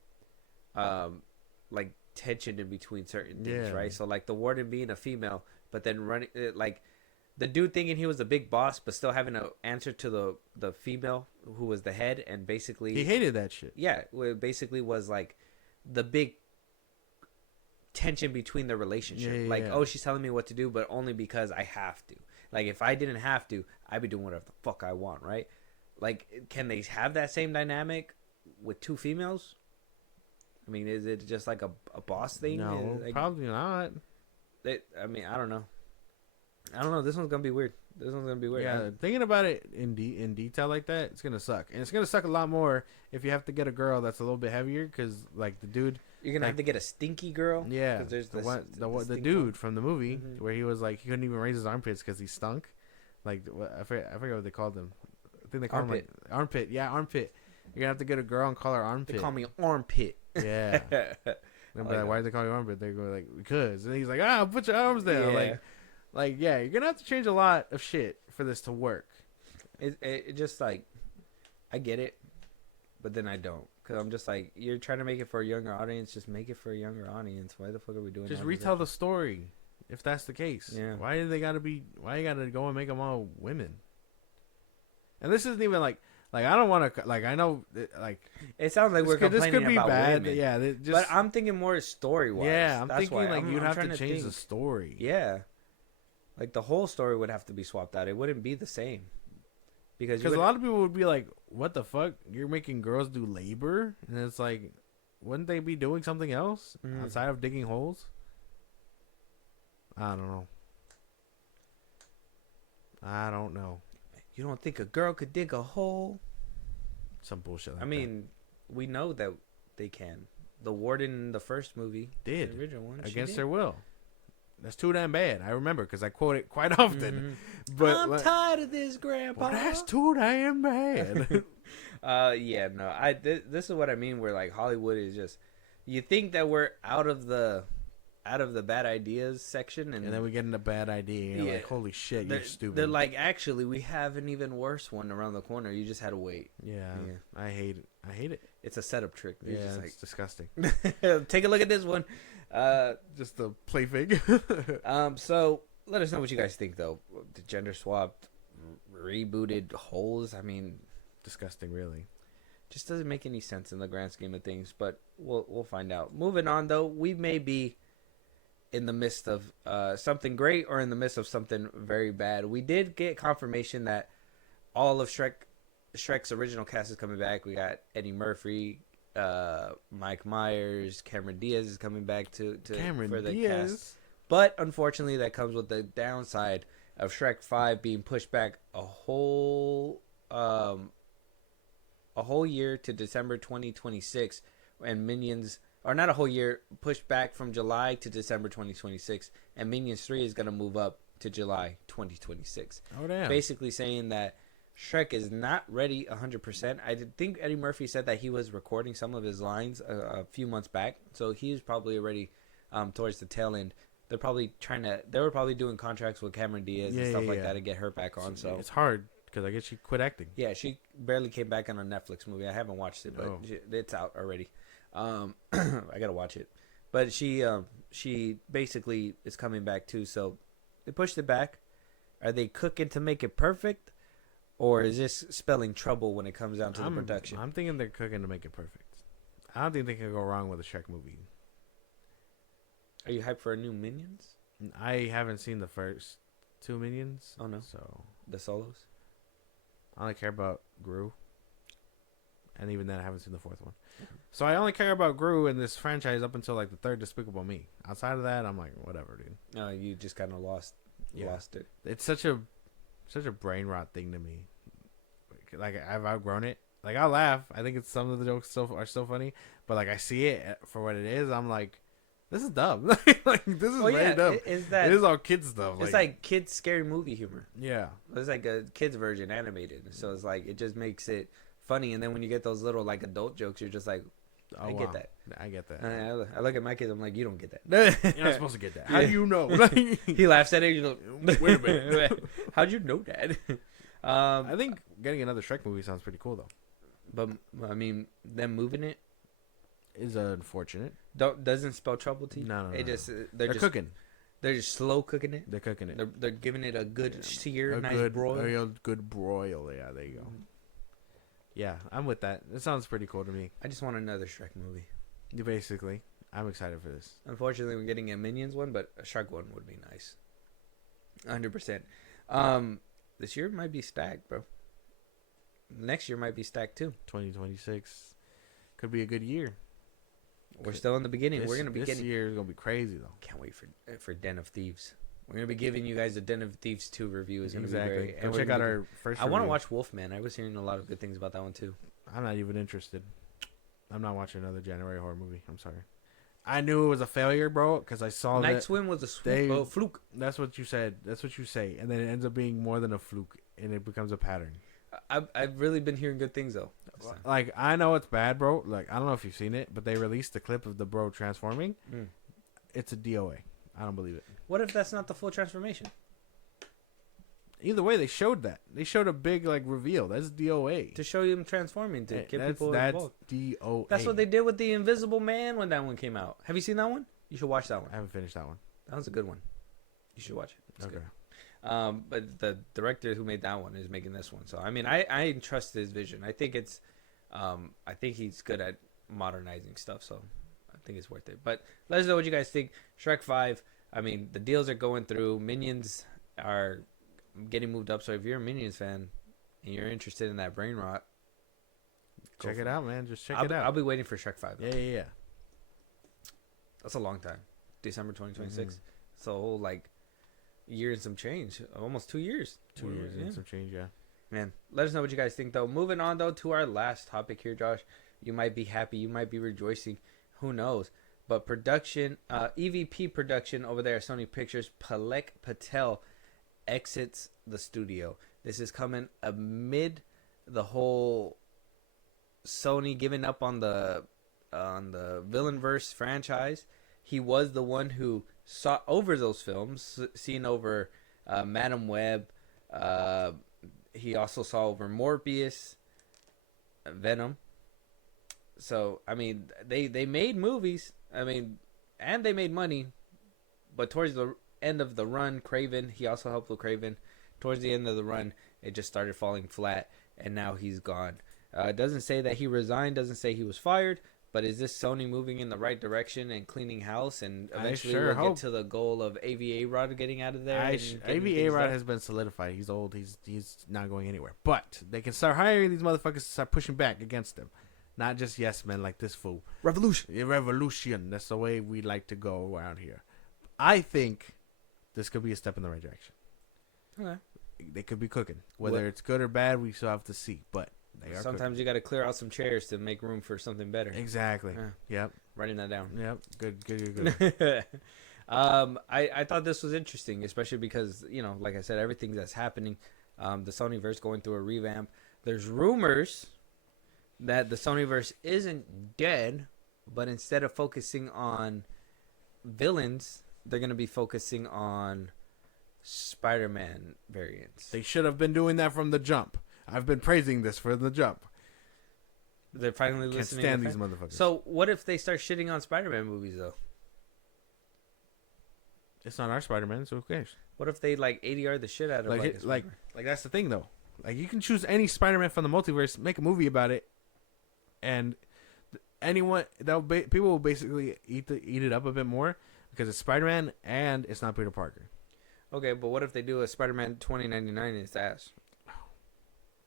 like tension in between certain things, right? So like the warden being a female, but then running like the dude thinking he was the big boss, but still having to answer to the female who was the head, and basically he hated that shit. Yeah, it basically was like the big tension between the relationship. Oh, she's telling me what to do, but only because I have to. Like if I didn't have to, I'd be doing whatever the fuck I want, right? Like, can they have that same dynamic with two females? I mean, is it just like a boss thing? No, like, probably not. I mean, I don't know. This one's gonna be weird. Yeah, thinking about it in detail like that, it's gonna suck, and it's gonna suck a lot more if you have to get a girl that's a little bit heavier, because like the dude, you're gonna have to get a stinky girl. Yeah, there's the dude from the movie where he was like he couldn't even raise his armpits because he stunk. Like I forget what they called him. I think they called him like armpit. Yeah, armpit. You're gonna have to get a girl and call her armpit. They call me armpit. Yeah. Like, why did they call you armpit? They go like because, and he's like, put your arms down. Yeah. Like, yeah, you're gonna have to change a lot of shit for this to work. It just like, I get it, but then I don't, because I'm just like, you're trying to make it for a younger audience. Just make it for a younger audience. Why the fuck are we doing? Just retell the story, if that's the case. Yeah. Why do they gotta be? Why you gotta go and make them all women? And this isn't even like I don't want to like I know like it sounds like we're complaining this could be about bad. Women. Yeah, but I'm thinking more story wise. Yeah, I'm thinking like you'd have to change the story. Yeah. Like the whole story would have to be swapped out. It wouldn't be the same. Because a lot of people would be like, "What the fuck? You're making girls do labor?" And it's like, wouldn't they be doing something else outside of digging holes? I don't know. You don't think a girl could dig a hole? Some bullshit. Like I mean, we know that they can. The warden in the first movie did the original one against their will. That's too damn bad. I remember because I quote it quite often. But I'm tired of this, Grandpa. Well, that's too damn bad. Yeah, no. This is what I mean. Where like Hollywood is just, you think that we're out of the out of the bad ideas section, and then we get into bad idea. And you're like, holy shit, you're stupid. They're like, actually, we have an even worse one around the corner. You just had to wait. Yeah. I hate it. I hate it. It's a setup trick. You're just it's disgusting. Take a look at this one. Just the play fig. So let us know what you guys think, though. The gender swapped, rebooted holes. I mean, disgusting, really. Just doesn't make any sense in the grand scheme of things, but we'll find out. Moving on, though, we may be in the midst of something great or in the midst of something very bad. We did get confirmation that all of Shrek's original cast is coming back. We got Eddie Murphy, Mike Myers, Cameron Diaz is coming back for the cast. But unfortunately, that comes with the downside of Shrek 5 being pushed back a whole year to December 2026, and Minions, or not a whole year, pushed back from July to December 2026, and Minions 3 is going to move up to July 2026. Oh, damn. Basically saying that Shrek is not ready 100%. I think Eddie Murphy said that he was recording some of his lines a few months back, so he's probably already towards the tail end. They were probably doing contracts with Cameron Diaz and stuff like that to get her back on. So it's hard because I guess she quit acting. Yeah, she barely came back on a Netflix movie. I haven't watched it, but it's out already. I gotta watch it. But she basically is coming back too. So they pushed it back. Are they cooking to make it perfect, or is this spelling trouble when it comes down to the production? I'm thinking they're cooking to make it perfect. I don't think they can go wrong with a Shrek movie. Are you hyped for a new Minions? I haven't seen the first two Minions. Oh no! So the solos. I only care about Gru, and even then, I haven't seen the fourth one. So I only care about Gru in this franchise up until like the third Despicable Me. Outside of that, I'm like, whatever, dude. No, you just kind of lost it. It's such a brain rot thing to me. Like I've outgrown it. Like I laugh. I think some of the jokes are still funny, but like I see it for what it is. I'm like, this is dumb. Like this is very dumb. It is all kids stuff. It's like kids scary movie humor. Yeah, it's like a kids version animated. So it's like it just makes it funny. And then when you get those little like adult jokes, you're just like, I get that. I get that. I look at my kids. I'm like, you don't get that. You're not supposed to get that. How do you know? He laughs at it. You're like, wait a minute. How'd you know that? I think getting another Shrek movie sounds pretty cool though. But I mean, them moving it is unfortunate. Doesn't spell trouble to you? No. They're just cooking. They're just slow cooking it. They're cooking it. They're giving it a good sear, nice broil. A good broil. Yeah, there you go. Yeah, I'm with that. It sounds pretty cool to me. I just want another Shrek movie. Basically, I'm excited for this. Unfortunately, we're getting a Minions one, but a Shrek one would be nice. 100%. This year might be stacked, bro. Next year might be stacked too. 2026 could be a good year. We're still in the beginning. We're gonna be this year is gonna be crazy though. Can't wait for Den of Thieves. We're gonna be giving you guys the Den of Thieves 2 review. It's gonna be great. Go check out our first. I want to watch Wolfman. I was hearing a lot of good things about that one too. I'm not even interested. I'm not watching another January horror movie. I'm sorry. I knew it was a failure, bro, because I saw Night Swim was a fluke. That's what you said. That's what you say, and then it ends up being more than a fluke, and it becomes a pattern. I've really been hearing good things though. Like I know it's bad, bro. Like I don't know if you've seen it, but they released the clip of the bro transforming. It's a DOA. I don't believe it. What if that's not the full transformation? Either way, they showed that. They showed a big like reveal. That's DOA. To show you him transforming to get people involved. That's DOA. That's what they did with the Invisible Man when that one came out. Have you seen that one? You should watch that one. I haven't finished that one. That was a good one. You should watch it. It's okay. Good. But the director who made that one is making this one. So I mean, I trust his vision. I think it's, I think he's good at modernizing stuff. So I think it's worth it. But let us know what you guys think. Shrek 5. I mean, the deals are going through. Minions are getting moved up. So if you're a Minions fan and you're interested in that brain rot, check it out, man. Just check it out. I'll be waiting for Shrek 5. Yeah. That's a long time. December 2026. It's a whole like year and some change. Almost 2 years. 2 years and some change, yeah. Man, let us know what you guys think, though. Moving on, though, to our last topic here, Josh. You might be happy. You might be rejoicing. Who knows? But production, EVP production over there at Sony Pictures, Palek Patel exits the studio. This is coming amid the whole Sony giving up on the Villainverse franchise he was the one who saw over those films, seen over Madam Web. He also saw over Morbius, Venom. So I mean, they made movies. I mean, and they made money. But towards the end of the run, Craven, he also helped with Craven. Towards the end of the run, it just started falling flat, and now he's gone. It doesn't say that he resigned, doesn't say he was fired, but is this Sony moving in the right direction and cleaning house, and eventually we'll get to the goal of AV-A-Rod getting out of there? AV-A-Rod has been solidified. He's old. He's not going anywhere. But they can start hiring these motherfuckers to start pushing back against him. Not just yes men like this fool. Revolution. Yeah, revolution. That's the way we like to go around here. I think this could be a step in the right direction. Okay. They could be cooking. Whether it's good or bad, we still have to see. But they are sometimes cooking. you got to clear out some chairs to make room for something better. Exactly. Yep. Writing that down. Yep. Good. I thought this was interesting, especially because, you know, like I said, everything that's happening, the Sonyverse going through a revamp. There's rumors that the Sonyverse isn't dead, but instead of focusing on villains, they're going to be focusing on Spider-Man variants. They should have been doing that from the jump. I've been praising this for the jump. They're finally listening. Can't stand these motherfuckers. So what if they start shitting on Spider-Man movies, though? It's not our Spider-Man, so who cares? What if they like ADR the shit out of like that's the thing though. Like you can choose any Spider-Man from the multiverse, make a movie about it, and people will basically eat it up a bit more because it's Spider-Man and it's not Peter Parker. Okay, but what if they do a Spider-Man 2099 in its ass?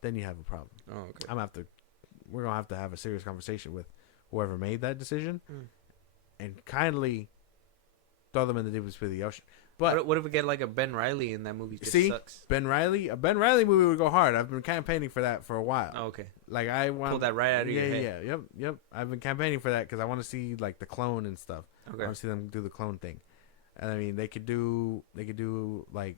Then you have a problem. Oh, okay. We're gonna have to have a serious conversation with whoever made that decision, and kindly throw them in the deepest pit of the ocean. But what if we get like a Ben Reilly in that movie? Sucks. A Ben Reilly movie would go hard. I've been campaigning for that for a while. Oh, okay. Like I want pull that right out of your head. Yeah, yep. I've been campaigning for that because I want to see like the clone and stuff. Okay. I want to see them do the clone thing. And I mean, they could do like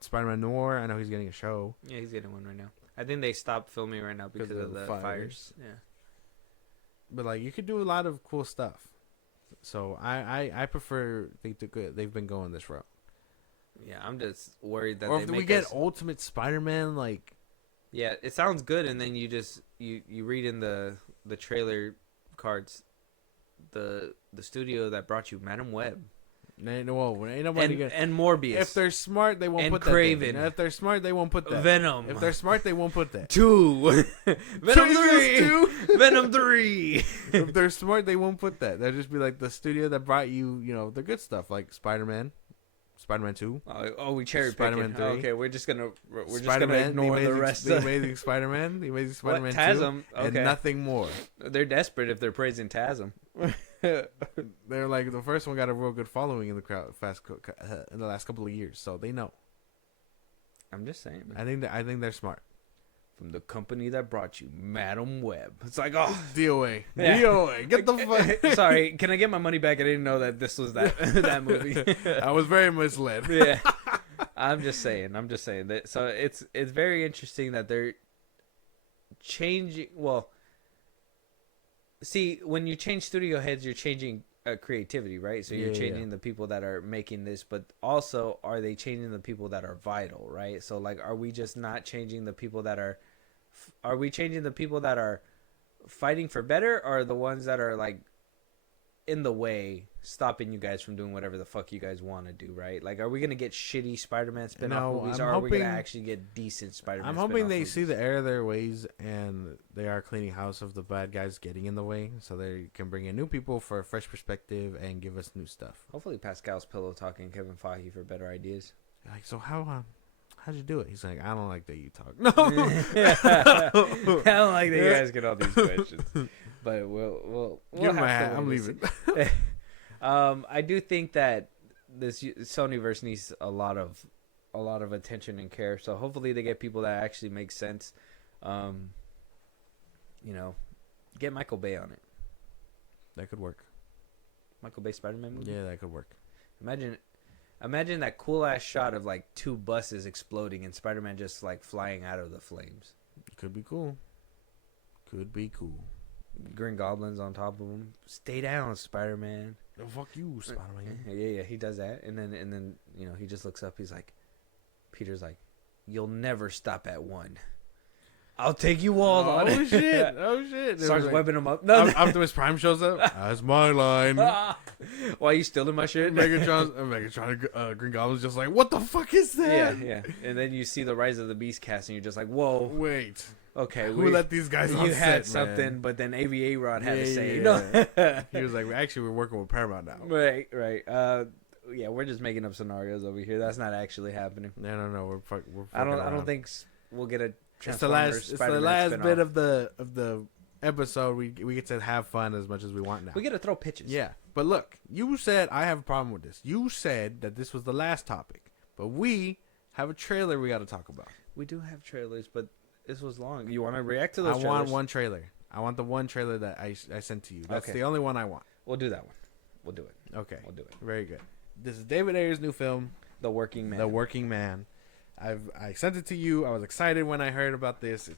Spider-Man Noir. I know he's getting a show. Yeah, he's getting one right now. I think they stopped filming right now because of the fires. Yeah. But like, you could do a lot of cool stuff. So I prefer they've been going this route. Yeah, I'm just worried that. Or if we get Ultimate Spider-Man, like. Yeah, it sounds good, and then you just you read in the trailer cards, the studio that brought you Madam Web. Ain't nobody and Morbius. If they're smart, they won't put Craven. that. If they're smart, they won't put that. Venom. If they're smart, they won't put that. 2. Venom 3. Venom 3. If they're smart, they won't put that. They'll just be like the studio that brought you, the good stuff, like Spider-Man 2. We cherry Spider-Man 3. Okay, we're just gonna ignore the rest. The Amazing Spider-Man, the Amazing Spider-Man 2, Tasm, okay. and nothing more. They're desperate if they're praising Tasm. They're like the first one got a real good following in the crowd in the last couple of years, so they know. I'm just saying. Man. I think they're smart. From the company that brought you Madam Web. It's like, oh, DOA, yeah. DOA, get the fuck. Sorry, can I get my money back? I didn't know that this was that movie. I was very misled. Yeah, I'm just saying that. So it's very interesting that they're changing. Well, see, when you change studio heads, you're changing creativity, right? So you're changing the people that are making this, but also are they changing the people that are vital, right? So like, are we just not changing the people that are we changing the people that are fighting for better, or the ones that are like in the way, stopping you guys from doing whatever the fuck you guys want to do, right? Like, are we gonna get shitty Spider-Man spin-off movies, or are we gonna actually get decent Spider-Man? I'm hoping they see the error of their ways and they are cleaning house of the bad guys getting in the way, so they can bring in new people for a fresh perspective and give us new stuff. Hopefully, Pascal's pillow talking Kevin Feige for better ideas. Like, so how'd you do it? He's like, I don't like that you talk. No, I don't like that you guys get all these questions. But we'll give him my hat. I'm leaving. I do think that this Sonyverse needs a lot of attention and care. So hopefully they get people that actually make sense. Get Michael Bay on it. That could work. Michael Bay Spider-Man movie. Yeah, that could work. Imagine that cool ass shot of like 2 buses exploding and Spider-Man just like flying out of the flames. Could be cool. Green Goblin's on top of him. Stay down, Spider-Man. Oh, fuck you, Spider-Man. Yeah, he does that, and then he just looks up. He's like, Peter's like, "You'll never stop at one. I'll take you all on it." Shit! Oh shit! Starts like, webbing him up. No, Optimus Prime shows up. That's my line. Why are you stealing my shit? Megatron, Green Goblin's just like, what the fuck is that? Yeah. And then you see the Rise of the Beast cast, and you're just like, whoa. Wait. Okay, who let these guys on You had set, something, man? but then AVA Rod had to say, no. He was like, actually, we're working with Paramount now. Right. Yeah, we're just making up scenarios over here. That's not actually happening. No. We're I don't think we'll get a. It's the last bit of the episode. We get to have fun as much as we want now. We get to throw pitches. Yeah, but look, you said I have a problem with this. You said that this was the last topic, but we have a trailer we got to talk about. We do have trailers, but this was long. You want to react to those? I want one trailer. I want the one trailer that I sent to you. That's the only one I want. We'll do that one. We'll do it. Okay, we'll do it. Very good. This is David Ayer's new film, The Working Man. The Working Man. I sent it to you. I was excited when I heard about this.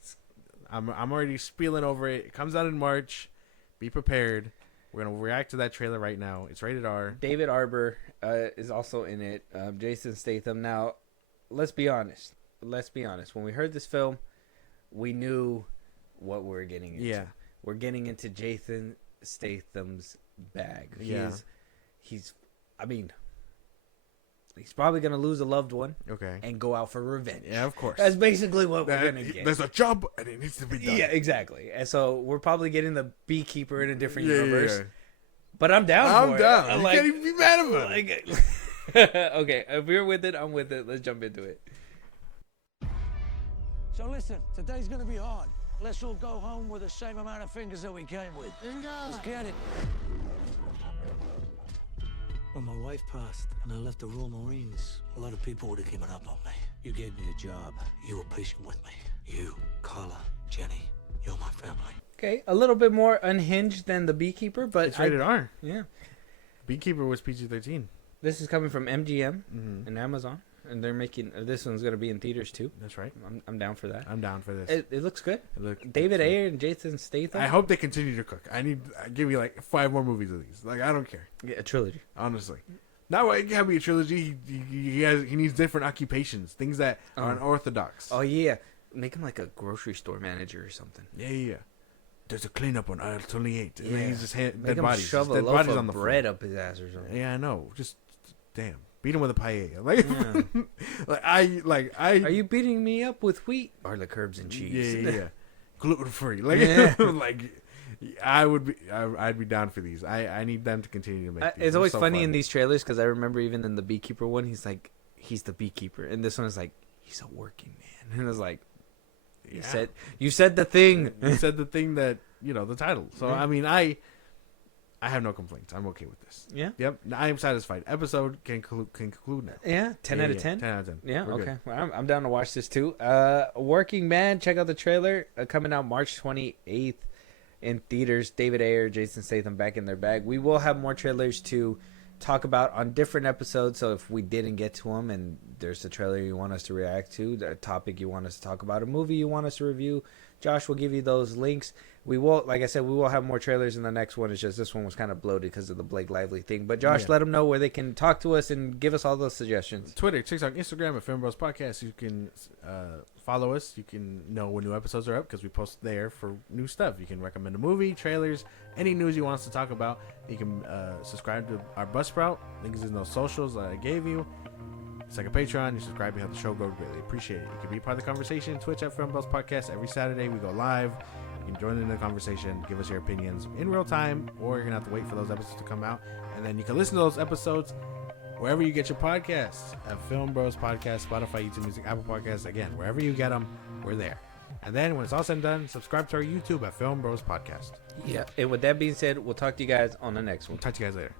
I'm already spieling over it. It comes out in March. Be prepared. We're gonna react to that trailer right now. It's rated R. David Arbor is also in it. Jason Statham. Now, let's be honest. When we heard this film, we knew what we were getting into. Yeah. We're getting into Jason Statham's bag. Yeah. He's probably going to lose a loved one. Okay. And go out for revenge. Yeah, of course. That's basically what we're going to get. There's a job and it needs to be done. Yeah, exactly. And so we're probably getting the beekeeper in a different universe. Yeah. But I'm down for it. I'm down. You can't even be mad about it. Okay, if you're with it, I'm with it. Let's jump into it. So listen, today's gonna be hard. Let's all go home with the same amount of fingers that we came with. Let's get it. When my wife passed and I left the Royal Marines, a lot of people would have given up on me. You gave me a job. You were patient with me. You, Carla, Jenny, you're my family. Okay, a little bit more unhinged than the beekeeper, but it's rated R. Yeah. Beekeeper was PG-13. This is coming from MGM and Amazon. And they're making this one's gonna be in theaters too. That's right. I'm down for that. I'm down for this. It looks good. David Ayer and Jason Statham. I hope they continue to cook. Give me like 5 more movies of these. Like I don't care. Yeah, a trilogy. Honestly, now it can't be a trilogy. He needs different occupations, things that are unorthodox. Oh yeah, make him like a grocery store manager or something. Yeah. There's a cleanup on aisle 28. And yeah. then he's just dead bodies. Shove a loaf of bread up his ass or something. Yeah, I know. Just damn. Beat him with a paella. Are you beating me up with wheat or like herbs and cheese? Yeah. Gluten free. I'd be down for these. I need them to continue to make these. It's always funny in these trailers because I remember even in the beekeeper one, he's like, he's the beekeeper, and this one is like, he's a working man, and it's like, you said the thing. You said the thing that the title. So I mean, I have no complaints. I'm okay with this. Yeah. Yep. I am satisfied. Episode can conclude now. Yeah. 10 out of 10. 10 out of 10. Yeah. Okay. Well, I'm down to watch this too. Working Man. Check out the trailer. Coming out March 28th in theaters. David Ayer, Jason Statham back in their bag. We will have more trailers to talk about on different episodes. So if we didn't get to them and there's a trailer you want us to react to, a topic you want us to talk about, a movie you want us to review, Josh will give you those links. We will, like I said, we will have more trailers in the next one. It's just this one was kind of bloated because of the Blake Lively thing. But Josh, let them know where they can talk to us and give us all those suggestions. Twitter, TikTok, Instagram at FilmBros Podcast. You can follow us. You can know when new episodes are up because we post there for new stuff. You can recommend a movie, trailers, any news you want us to talk about. You can subscribe to our Buzzsprout. Links in those socials that I gave you. It's like a Patreon. You subscribe, you help the show grow. Really appreciate it. You can be part of the conversation. Twitch at FilmBros Podcast. Every Saturday we go live. You can join in the conversation. Give us your opinions in real time, or you're gonna have to wait for those episodes to come out, and then you can listen to those episodes wherever you get your podcasts. At FilmBros Podcast, Spotify, YouTube Music, Apple Podcasts. Again, wherever you get them, we're there. And then when it's all said and done, subscribe to our YouTube at FilmBros Podcast. Yeah. And with that being said, we'll talk to you guys on the next one. Talk to you guys later.